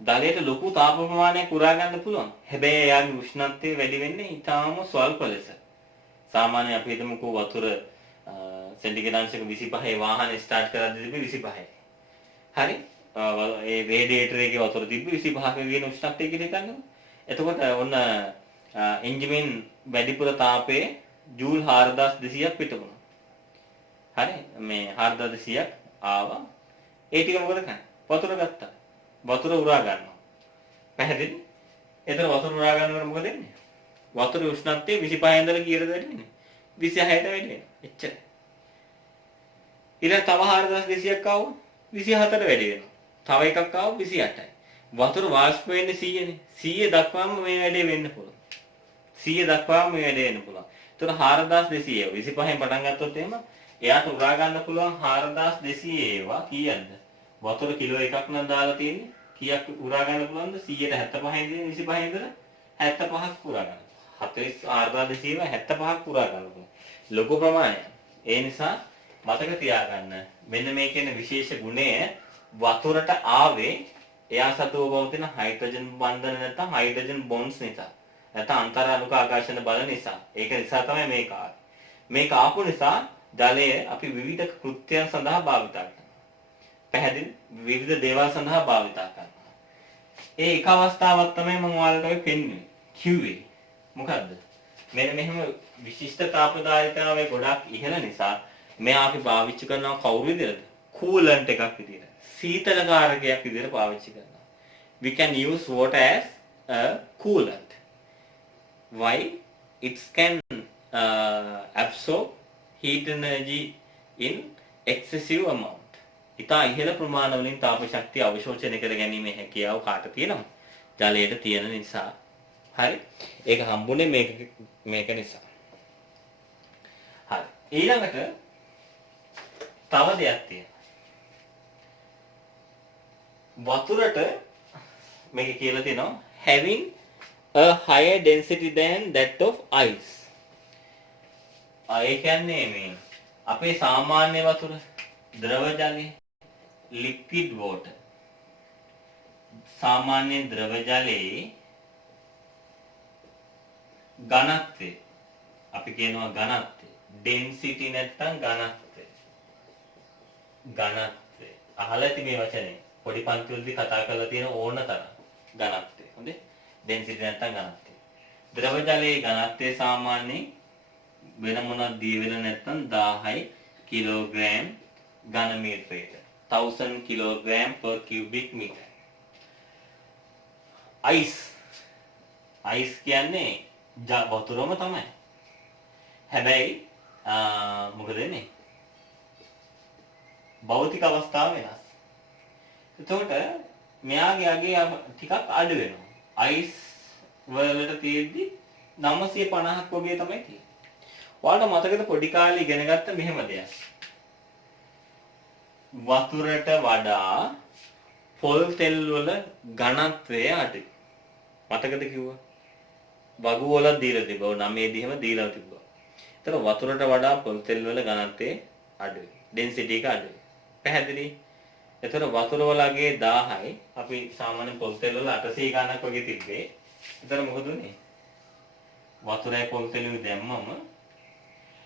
ජලයට ලොකු තාප ප්‍රමාණයක් උරා ගන්න පුළුවන්. හැබැයි එයාගේ උෂ්ණත්වය වැඩි වෙන්නේ ඊටාම ස්වල්ප ලෙස. සාමාන්‍ය අපි හිතමුකෝ වතුර සෙන්ටිග්‍රේඩ් අංශක 25 වාහනේ ස්ටාර්ට් කරද්දී තිබ්බේ 25. හරි? ඒ රේඩියේටර් එකේ වතුර තිබ්බේ 25ක කියන උෂ්ණත්වය කියලා හිතන්නකෝ. එතකොට ඔන්න එන්ජිමෙන් වැඩිපුර තාපයේ ජූල් 4200ක් පිට වුණා. හරි? මේ 4200ක් ආවා. ඒ ටික මොකද කරන්නේ? වතුර ගත්තා. වතුර උරා ගන්නවා. පැහැදිලි? එතන වතුර උරා ගන්නකොට මොකද වෙන්නේ? වතුරේ උෂ්ණත්වය 25 ඉඳලා කීයටද වැඩි වෙන්නේ? 26ට වැඩි වෙනවා. එච්චරයි. ඊළඟ තව 4200ක් ආවොත් 24ට වැඩි වෙනවා. තව එකක් ආවොත් 28යි. වතුර වාෂ්ප වෙන්නේ 100නේ. 100 දක්වාම මේ වැඩේ වෙන්න පුළුවන්. 100 දක්වාම මේ වැඩේ වෙන්න පුළුවන්. ඒතර 4200 25න් පටන් ගත්තොත් එහෙම එයාට උරා ගන්න පුළුවන් 4200 ඒවා කීයක්ද? වතුර කිලෝ එකක් නම් දාලා තියෙන්නේ. කීයක් උරා ගන්න පුළුවන්ද? 175 ඉඳන් 25 ඉඳලා 75ක් උරා ගන්න. 44200 75ක් උරා ගන්න පුළුවන්. ලොකු ප්‍රමාණයක්. ඒ නිසා මතක තියාගන්න මෙන්න මේ කියන විශේෂ ගුණය වතුරට ආවේ එයා සතුව පවතින හයිඩ්‍රජන් බන්ධන නැත්නම් හයිඩ්‍රජන් බොන්ඩ්ස් නිසා. නැත්නම් අන්තර් අණුක ආකර්ෂණ බල නිසා. ඒක නිසා තමයි මේක ආවේ. මේක ආපු නිසා ජලය අපි විවිධ කෘත්‍යයන් සඳහා භාවිතා කරනවා. පැහැදිලි? විවිධ දේවල් සඳහා භාවිතා කරනවා. ඒ එක අවස්ථාවක් තමයි මම ඔයාලට ඔය පෙන්වන්නේ. කිව්වේ. මොකද්ද? මෙන්න මෙහෙම විශිෂ්ට තාපදායකතාවය ගොඩක් ඉහළ නිසා මෙයා අපි පාවිච්චි කරනවා කවුරු විදිහටද? කූලන්ට් එකක් විදිහට. සීතලකාරකයක් විදිහට පාවිච්චි කරනවා. We can use water as a coolant. Why? It can absorb heat energy in excessive amount. ඉතා ඉහළ ප්‍රමාණ වලින් තාප ශක්තිය අවශෝෂණය කර ගැනීමේ හැකියාව කාට තියෙනවද? ජලයට තියෙන නිසා. හරි. ඒක හම්බුනේ මේක නිසා. හරි. ඊළඟට තව දෙයක් තියෙනවා. වතුරට මේක කියලා තියෙනවා having a higher density than that of ice. ඒ කියන්නේ මේ අපේ සාමාන්‍ය වතුර ද්‍රව ජලය liquid water. සාමාන්‍ය ද්‍රව ජලයේ ඝනත්වය අපි කියනවා ඝනත්වය density නැත්නම් ඝනත්වය අහලා තිබේ වචනේ පොඩි පන්ති වලදී කතා කරලා තියෙන ඕන තරම් ඝනත්වය හොඳේ density නැත්නම් ඝනත්වය ද්‍රව ජලයේ ඝනත්වය සාමාන්‍යයෙන් වෙන මොනවද දී වෙලා නැත්නම් 1000 කිලෝග්‍රෑම් ඝන මීටරයට 1000 kilogram per cubic meter ice කියන්නේ වතුරම තමයි. හැබැයි මොකද වෙන්නේ? භෞතික අවස්ථාව වෙනස්. එතකොට මෙයාගේ අගේ ටිකක් අඩු වෙනවා. අයිස් වලට තියෙද්දි 950ක් වගේ තමයි තියෙන්නේ. ඔයාලට මතකද පොඩි කාලේ ඉගෙන ගත්ත මෙහෙම දෙයක්. වතුරට වඩා පොල් තෙල් වල ඝනත්වය අඩුයි. මතකද කිව්වා? වගු වල දීලා තිබ්බා. 9 දිහම දීලා තිබ්බා. ඒතර වතුරට වඩා පොල් තෙල් වල ඝනත්වය අඩුයි. ඩෙන්සිටි එක අඩුයි. පැහැදිලි? ඒතර වතුර වලගේ 1000යි අපි සාමාන්‍ය පොල් තෙල් වල 800 ගණක් වගේ තිබ්බේ. ඒතර මොකද උනේ? වතුරයි පොල් තෙලුයි දැම්මම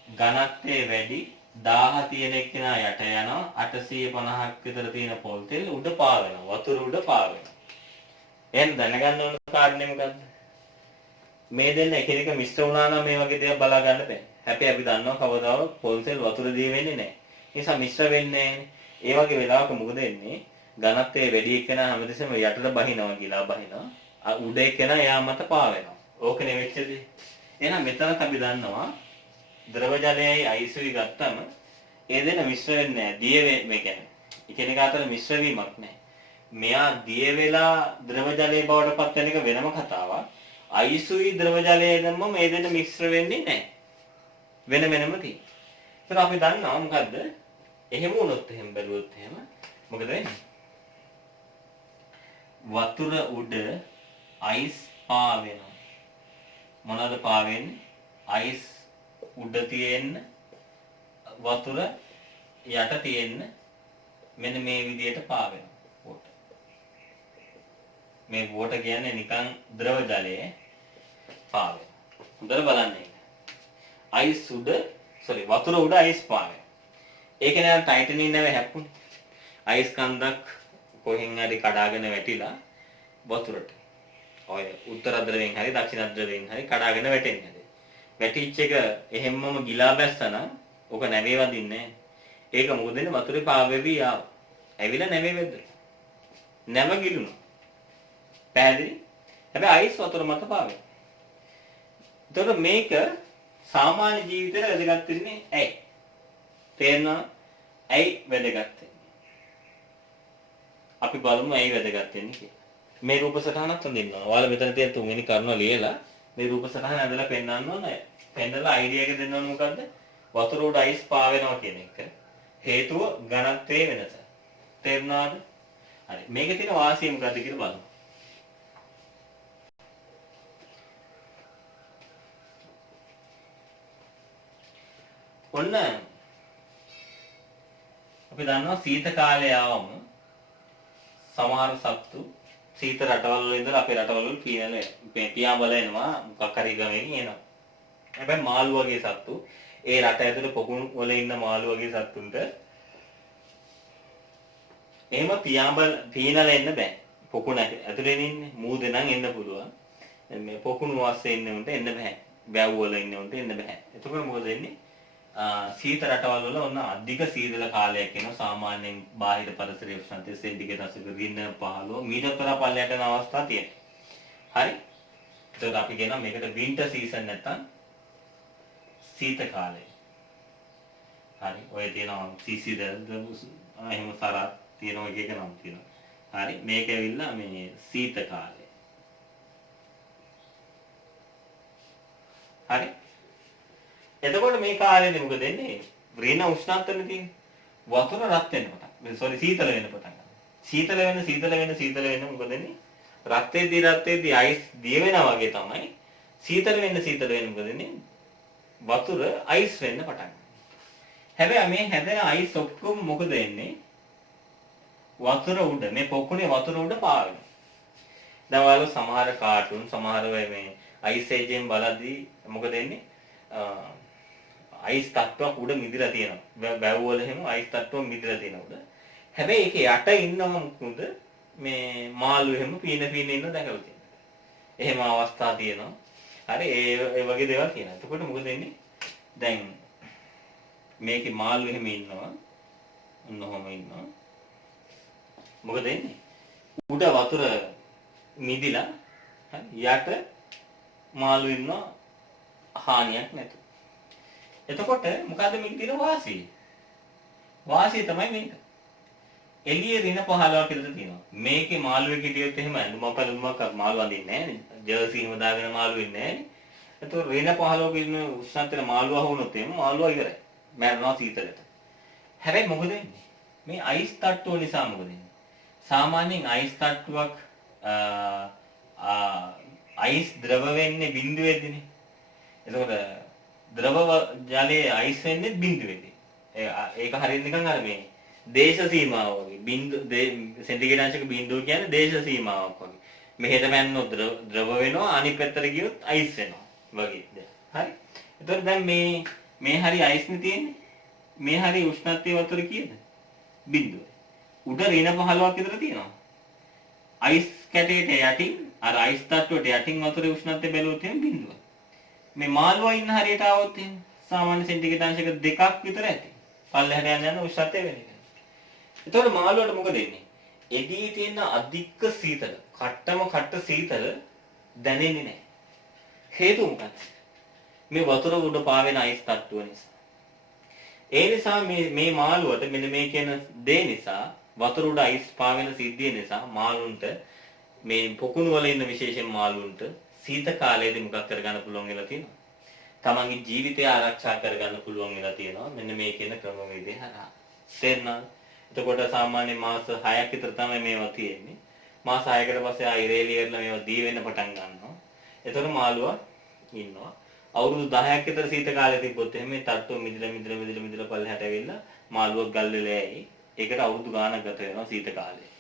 ඝනත්වය වැඩි 1000 තියෙන එක්කෙනා යට යනවා 850ක් විතර තියෙන පොල් තෙල් උඩ පාවෙනවා. වතුර උඩ පාවෙනවා. එහෙනම් දැනගන්න ඕන කාරණේ මොකද්ද? මේ දෙන්න එකිනෙක මිශ්‍ර වුණා නම් මේ වගේ දේවල් බලා ගන්න බෑ. හැබැයි අපි දන්නවා කවදාවත් පොල් තෙල් වතුර දී වෙන්නේ නැහැ. ඒ නිසා මිශ්‍ර වෙන්නේ නැහැ. ඒ වගේ වෙලාවක මොකද වෙන්නේ? ඝනත්වයේ වැඩි එක්කෙනා හැමදෙස්සම යටට බහිනවා කියලා බහිනවා. උඩ එක්කෙනා යා මත පාවෙනවා. ඕකනේ වෙච්ච දේ. එහෙනම් මෙතනත් අපි දන්නවා ද්‍රව ජලයයි අයිසුයි ගත්තම ඒ දෙන්න මිශ්‍ර වෙන්නේ නැහැ. දිය මේ කියන්නේ එකිනෙක අතර මිශ්‍ර වීමක් නැහැ. මෙයා දිය වෙලා ද්‍රව ජලයේ බවට පත් වෙන එක වෙනම කතාවක්. අයිසුයි ද්‍රව ජලයේ දැම්මම මේ දෙන්න මිශ්‍ර වෙන්නේ නැහැ. වෙන වෙනම තියෙනවා. ඒක අපි දන්නවා මොකද්ද? එහෙම වුණොත් එහෙම බැලුවොත් එහෙම මොකද වෙන්නේ? වතුර උඩ අයිස් පාවෙනවා. මොනවද පාවෙන්නේ? අයිස් උඩ තියෙන්න වතුර යට තියෙන්න මෙන්න මේ විදිහට පාවෙනවා. වෝටර්. මේ වෝටර් කියන්නේ නිකන් ද්‍රව ජලයේ පාවෙන. හොඳට බලන්න ඒක. අයිස් උඩ වතුර උඩ අයිස් පාවෙන. ඒක නෑ ටයිටනින් නෙවෙයි හැප්පුනේ. අයිස් කන්දක් කොහෙන් හරි කඩාගෙන වැටිලා වතුරට. ඔය උත්තර ධ්‍රවයෙන් හරි දක්ෂිණ ධ්‍රවයෙන් හරි කඩාගෙන වැටෙන්නේ. වැටිච්ච එක එහෙම්මම ගිලා බැස්සනම් ඕක නැවේ වදින්නේ නෑ. ඒක මොකද වෙන්නේ වතුරේ පාවෙවි ආව. ඇවිල්ලා නැවේ වැද්දා. නැව ගිලුණා. පැහැදිලි? හැබැයි අයිස් වතුර මත පාවෙන. එතකොට මේක සාමාන්‍ය ජීවිතේට වැදගත් වෙන්නේ ඇයි? තේරෙනවද? ඇයි වැදගත් වෙන්නේ? අපි බලමු ඇයි වැදගත් වෙන්නේ කියලා. මේ රූප සටහනක් හඳින්නවා. ඔයාලා මෙතන තියෙන තුන්වෙනි කරුණ ලියලා මේ රූප සටහන ඇදලා පෙන්නන්න ඕනේ. පෙන්නලා අයිඩියා එක දෙන්න ඕනේ මොකද්ද? වතුර උඩ අයිස් පාවෙනවා කියන එක. හේතුව ඝනත්වයේ වෙනස. තේරුණාද? හරි. මේකේ තියෙන වාසිය මොකද්ද කියලා බලමු. ඔන්න අපි දන්නවා සීත කාලය ආවම සමහර සත්තු සීත රටවල් වල ඉඳලා අපේ රටවල් වල පියාඹල එනවා මොකක් හරි ගමකින් එනවා. හැබැයි මාළු වගේ සත්තු ඒ රට ඇතුලේ පොකුණු වල ඉන්න මාළු වගේ සත්තුන්ට එහෙම පීනලා එන්න බෑ. පොකුණ ඇතුලේ ඉන්නේ මූදේ නම් එන්න පුළුවන්. මේ පොකුණු වාසයේ ඉන්න උන්ට එන්න බෑ. බැව් වල ඉන්න උන්ට එන්න බෑ. එතකොට මොකද වෙන්නේ? සීත රටවල් වල ඔන්න අධික සීතල කාලයක් එනවා. සාමාන්‍යයෙන් බාහිර පරිසරයේ උෂ්ණත්වය සෙන්ටිග්‍රේඩ් 15 මීටර පර පල්ලයට යන අවස්ථා තියෙනවා. හරි? එතකොට අපි කියනවා මේකට වින්ටර් සීසන් නැත්තම් සීත කාලය. හරි? ඔය තියෙනවා සීසීද එහෙම සරත් තියෙනවා එක එක නම් තියෙනවා. හරි? මේක ඇවිල්ලා මේ සීත කාලය. හරි? එතකොට මේ කාලේදී මොකද වෙන්නේ? ඍණ උෂ්ණත්වනේ තියෙන්නේ. වතුර රත් වෙන්න පටන්. සීතල වෙන්න පටන් ගන්නවා. සීතල වෙන්න මොකද වෙන්නේ? රත් වෙද්දී අයිස් දිය වෙනවා වගේ තමයි. සීතල වෙන්න මොකද වෙන්නේ? වතුර අයිස් වෙන්න පටන් ගන්නවා. හැබැයි මේ හැදෙන අයිස් ඔක්කොම මොකද වෙන්නේ? වතුර උඩ මේ පොකුණේ වතුර උඩ පාවෙනවා. දැන් ඔයාලා සමහර කාටුන් සමහර මේ අයිස් ඒජෙන් බලද්දී මොකද වෙන්නේ? අයිස් තට්ටුවක් උඩ මිදිලා තියෙනවා. බැව් වල එහෙම අයිස් තට්ටුවක් මිදිලා තියෙනවා උඩ. හැබැයි ඒක යට ඉන්නව මොකද මේ මාළු එහෙම පීන ඉන්න දැකලා තියෙනවා. එහෙම අවස්ථා තියෙනවා. හරි ඒ වගේ දේවල් තියෙනවා. එතකොට මොකද වෙන්නේ? දැන් මේකේ මාළු එහෙම ඉන්නවා. ඔන්නෝම ඉන්නවා. මොකද වෙන්නේ? උඩ වතුර මිදිලා යට මාළු ඉන්නවා හානියක් නැතුව. එතකොට මොකද්ද මේකේ තියෙන වාසිය? වාසිය තමයි මේක. එළියේ රින 15ක් විතර තියෙනවා. මේකේ මාළුවෙක් හිටියොත් එහෙම ඇඳුමක් මාළු අඳින්නේ නැහැ නේ. ජර්සි හිම දාගෙන මාළු ඉන්නේ නැහැ නේ. එතකොට රින 15ක ඉන්න උෂ්ණත්වයට මාළුව වුණොත් එහෙම මාළුවා ඉවරයි. මැරෙනවා සීතලට. හැබැයි මොකද වෙන්නේ? මේ අයිස් තට්ටුව නිසා මොකද වෙන්නේ? සාමාන්‍යයෙන් අයිස් තට්ටුවක් අයිස් ද්‍රව වෙන්නේ බිඳුවේදීනේ. එතකොට ද්‍රව ජලයේ අයිස් වෙන්නේ බිඳුවේදී. ඒක හරියට නිකන් අර මේ දේශ සීමාව වගේ. බිඳු සෙන්ටිග්‍රේඩ් අංශක බිඳුව කියන්නේ දේශ සීමාවක් වගේ. මෙහෙට මැන්නොත් ද්‍රව වෙනවා අනිත් පැත්තට ගියොත් අයිස් වෙනවා වගේ. හරි. එතකොට දැන් මේ හරි අයිස්නේ තියෙන්නේ. මේ හරි උෂ්ණත්වයේ වතුර කීයද? බිඳුව. උඩ ඍණ 15ක් විතර තියෙනවා. අයිස් කැටේට යටින් අර අයිස් තට්ටුවට යටින් වතුරේ උෂ්ණත්වය බැලුවොත් එහෙනම් බිඳුව. මේ මාළුවා ඉන්න හරියට આવොත් එහෙනම් සාමාන්‍ය සෙන්ටිග්‍රේඩ් අංශක 2ක් විතර ඇති. පල්ලෙහාට යන උෂ්ණත්වය වෙන්නේ. එතකොට මාළුවාට මොකද වෙන්නේ? එදී තියෙන අධික සීතල, කට්ට සීතල දැනෙන්නේ නැහැ. හේතුව මොකක්ද? මේ වතුර උඩ පාවෙන අයිස් තට්ටුව නිසා. ඒ නිසා මේ මාළුවට මෙන්න මේ කියන දේ නිසා වතුර උඩ අයිස් පාවෙන සිද්ධිය නිසා මාළුන්ට මේ පොකුණු වල ඉන්න විශේෂයෙන් මාළුන්ට සීත කාලයේදී මොකක් කරගන්න පුළුවන් වෙලා තියෙනවා. තමන්ගේ ජීවිතය ආරක්ෂා කරගන්න පුළුවන් වෙලා තියෙනවා. මෙන්න මේ කියන ක්‍රමවේදය හරහා. තේරුණාද? එතකොට සාමාන්‍ය මාස 6ක් විතර තමයි මේවා තියෙන්නේ. මාස 6කට පස්සේ ආ ඉරේලිය කරලා මේවා දී වෙන්න පටන් ගන්නවා. එතකොට මාළුවා ඉන්නවා. අවුරුදු 10ක් විතර සීත කාලේ තිබ්බොත් එහෙනම් මේ තට්ටුව මිදිලා පල්ලෙහාට ඇවිල්ලා මාළුවක් ගල් වෙලා ඇයි. ඒකට අවුරුදු ගාණක් ගත වෙනවා සීත කාලේ.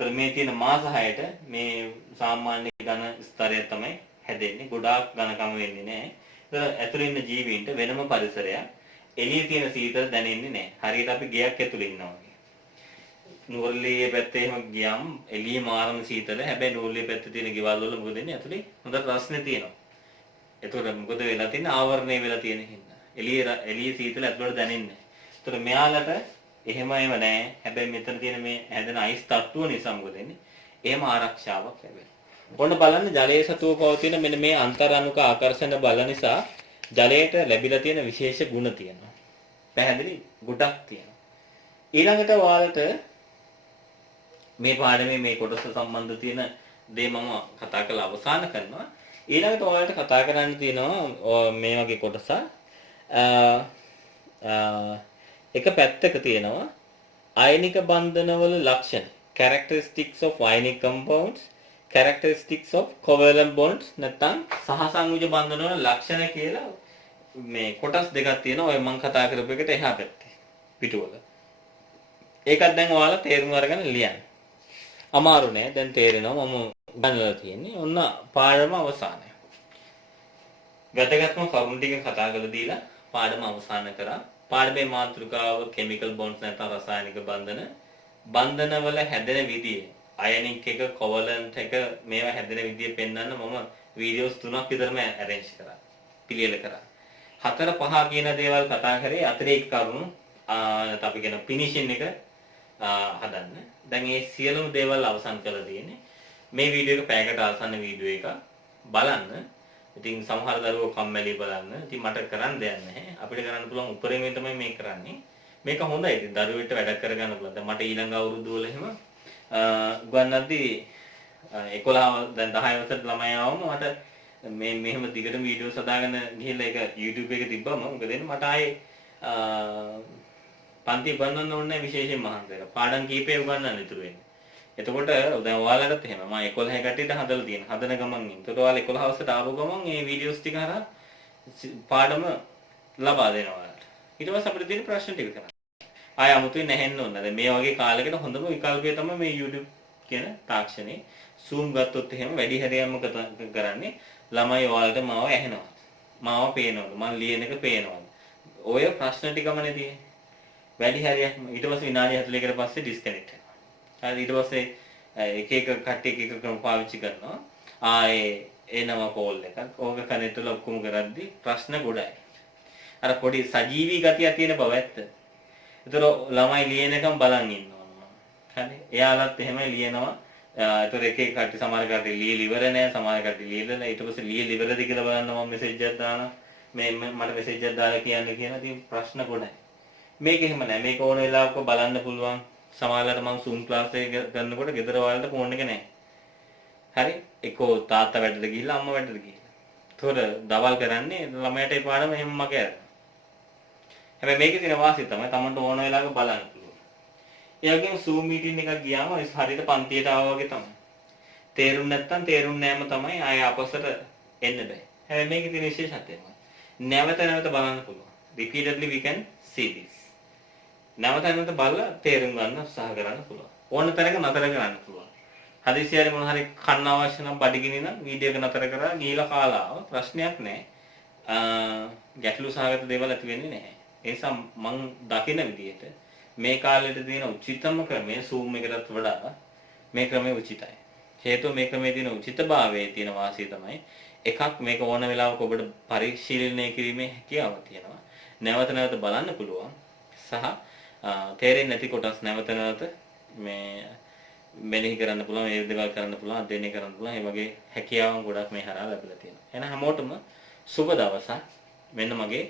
ඒතර මේ තියෙන මාස 6ට මේ සාමාන්‍ය ඝන ස්තරය තමයි හැදෙන්නේ. ගොඩාක් ඝනකම වෙන්නේ නැහැ. ඒතර ඇතුළේ ඉන්න ජීවීන්ට වෙනම පරිසරයක් එළියේ තියෙන සීතල දැනෙන්නේ නැහැ. හරියට අපි ගෙයක් ඇතුළේ ඉන්නවා වගේ. නූර්ලියේ පැත්තේ එහෙම ගියම් එළියේ මාරම සීතල. හැබැයි නූර්ලියේ පැත්තේ තියෙන ගෙවල් වල මොකද වෙන්නේ? ඇතුළේ හොඳට රස්නේ තියෙනවා. ඒතකොට මොකද වෙලා තියෙන්නේ? ආවරණය වෙලා තියෙන හින්දා. එළියේ සීතල ඇතුළට දැනෙන්නේ නැහැ. ඒතර මෙයාලට එහෙම නැහැ. හැබැයි මෙතන තියෙන මේ හැදෙන අයිස් තට්ටුව නිසා මොකද වෙන්නේ? එහෙම ආරක්ෂාවක් ලැබෙනවා. ඔන්න බලන්න ජලයේ සතුව පවතින මෙන්න මේ අන්තරාණුක ආකර්ෂණ බල නිසා ජලයට ලැබිලා තියෙන විශේෂ ගුණ තියෙනවා. පැහැදිලි? ගොඩක් තියෙනවා. ඊළඟට ඔයාලට මේ පාඩමේ මේ කොටස සම්බන්ධ තියෙන දේ මම කතා කරලා අවසන් කරනවා. ඊළඟට ඔයාලට කතා කරන්න තියෙනවා මේ වගේ කොටසක්. එක පැත්තක තියෙනවා අයනික බන්ධනවල ලක්ෂණ characteristics of ionic compounds characteristics of covalent bonds නැත්නම් සහසංයුජ බන්ධනවල ලක්ෂණ කියලා මේ කොටස් දෙකක් තියෙනවා ඔය මම කතා කරපු එකට එහා පැත්තේ පිටුවල. ඒකත් දැන් ඔයාලා තේරුම් අරගෙන ලියන්න. අමාරු නෑ. දැන් තේරෙනවා මම ගන්නලා තියෙන්නේ. ඔන්න පාඩම අවසానයි. වැදගත්ම කරුණු ටික කතා කරලා දීලා පාඩම අවසන් කරා. පාඩමේ මාතෘකාව කෙමිකල් බොන්ඩ්ස් නැත්නම් රසායනික බන්ධන. බන්ධනවල හැදෙන විදිය. අයනික් එක, කොවලන්ට් එක මේවා හැදෙන විදිය පෙන්වන්න මම වීඩියෝස් 3ක් විතරම arrange කරා. පිළියෙල කරා. 4 5 කියන දේවල් කතා කරේ අතිරේක කරුණු අපි කියන ෆිනිෂින් එක හදන්න. දැන් මේ සියලුම දේවල් අවසන් කරලා තියෙන්නේ. මේ වීඩියෝ එක පැයකට ආසන්න වීඩියෝ එක බලන්න. ඉතින් සමහර දරුවෝ කම්මැලි බලන්න. ඉතින් මට කරන්න දෙයක් නැහැ. අපිට කරන්න පුළුවන් උපරිමයෙන් තමයි මේක කරන්නේ. මේක හොඳයි. ඉතින් දරුවෙක්ට වැඩ කරගන්න පුළුවන්. දැන් මට ඊළඟ අවුරුදු වල එහෙම උගන්වද්දී 11 දැන් 10 වසරේ ළමයි ආවම මට මේ මෙහෙම දිගටම වීඩියෝස් හදාගෙන ගිහිල්ලා ඒක YouTube එකේ තිබ්බම මොකද වෙන්නේ මට ආයේ පන්ති උගන්වන්න ඕනේ නැහැ විශේෂයෙන් මහන්සි වෙලා. පාඩම් කීපේ උගන්වන්න ඉතුරු වෙන්නේ. එතකොට දැන් ඔයාලටත් එහෙම මම 11 කට්ටියට හදලා තියෙනවා. හදන ගමන් ඉන්න. ඒතකොට ඔයාලා 11 වසරට ආව ගමන් මේ වීඩියෝස් ටික හරහා පාඩම ලබා දෙනවා ඔයාලට. ඊට පස්සේ අපිට තියෙන ප්‍රශ්න ටික කරන්න. ආය 아무තුයි නැහෙන්න ඕන. දැන් මේ වගේ කාලයකට හොඳම විකල්පය තමයි මේ YouTube කියන තාක්ෂණේ. Zoom ගත්තොත් එහෙම වැඩි හරියක්ම කරන්නේ ළමයි ඔයාලට මාව ඇහෙනවා. මාව පේනවලු. මම ලියන එක පේනවලු. ඔය ප්‍රශ්න ටිකමනේ තියෙන්නේ. වැඩි හරියක්ම ඊට පස්සේ විනාඩි 40කට පස්සේ ඩිස්කනෙක්ට් වෙනවා. හරි ඊට පස්සේ එක එක කට්ටිය එක එක ක්‍රම පාවිච්චි කරනවා. ආයේ එනවා කෝල් එකක්. ඕක කනෙක්ට් වල ඔක්කොම කරද්දි ප්‍රශ්න ගොඩයි. අර පොඩි සජීවී ගතියක් තියෙන බව ඇත්ත. ඒතර ළමයි ලියන එකම බලන් ඉන්නවා. හරි. එයාලත් එහෙමයි ලියනවා. ඒතර එක එක කට්ටිය සමහර කට්ටිය ලියලා ඉවර නැහැ. සමහර කට්ටිය ලියලා නැහැ. ඊට පස්සේ ලියලා ඉවරද කියලා බලන්න මම මෙසේජ් එකක් දානවා. මේ මට මෙසේජ් එකක් දාලා කියන්න කියන ඉතින් ප්‍රශ්න ගොඩයි. මේක එහෙම නැහැ. මේක ඕන වෙලාවක බලන්න පුළුවන්. සමහරවිට මම Zoom class එක කරනකොට ගෙදර ඔයාලට ෆෝන් එක නැහැ. හරි? එක්කෝ තාත්තා වැඩට ගිහිල්ලා අම්මා වැඩට ගිහිල්ලා. ඒතකොට දවල් කරන්නේ ළමයට ඒ පාඩම එහෙම මගේ අරගෙන. හැබැයි මේකේ තියෙන වාසිය තමයි Tamanට ඕන වෙලාවක බලන්න පුළුවන්. ඒ වගේම Zoom meeting එකක් ගියාම හරියට පන්තියට ආවා වගේ තමයි. තේරුම් නැත්නම් තේරුම් නෑම තමයි ආය අපසට එන්න බෑ. හැබැයි මේකේ තියෙන විශේෂත්වය තමයි. නැවත නැවත බලන්න පුළුවන්. Repeatedly we can see this. නැවත නැවත බලලා තේරුම් ගන්න උත්සාහ කරන්න පුළුවන්. ඕන තැනක නතර කරන්න පුළුවන්. හදිසියෙ මොන හරි කන්න අවශ්‍ය නම් බඩගිනි නම් වීඩියෝ එක නතර කරලා ගිහලා කාලා ආව ප්‍රශ්නයක් නැහැ. ගැටලු සහගත දේවල් ඇති වෙන්නේ නැහැ. ඒ නිසා මම දකින විදිහට මේ කාලෙට තියෙන උචිතම ක්‍රමය Zoom එකටත් වඩා මේ ක්‍රමය උචිතයි. හේතුව මේ ක්‍රමයේ තියෙන උචිතභාවයේ තියෙන වාසිය තමයි එකක් මේක ඕන වෙලාවක ඔබට පරිශීලනය කිරීමේ හැකියාව තියෙනවා. නැවත නැවත බලන්න පුළුවන්. සහ තේරෙන්නේ නැති කොටස් නැවත නැවත මේ මෙනෙහි කරන්න පුළුවන්, ඒ දේවල් කරන්න පුළුවන්, අධ්‍යයනය කරන්න පුළුවන්. මේ වගේ හැකියාවන් ගොඩක් මේ හරහා ලැබිලා තියෙනවා. එහෙනම් හැමෝටම සුබ දවසක්. මෙන්න මගේ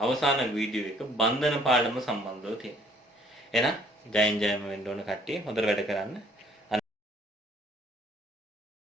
අවසාන වීඩියෝ එක බන්ධන පාඩම සම්බන්ධව තියෙනවා. එහෙනම් ජයෙන් ජයම වෙන්න ඕන කට්ටිය හොඳට වැඩ කරන්න.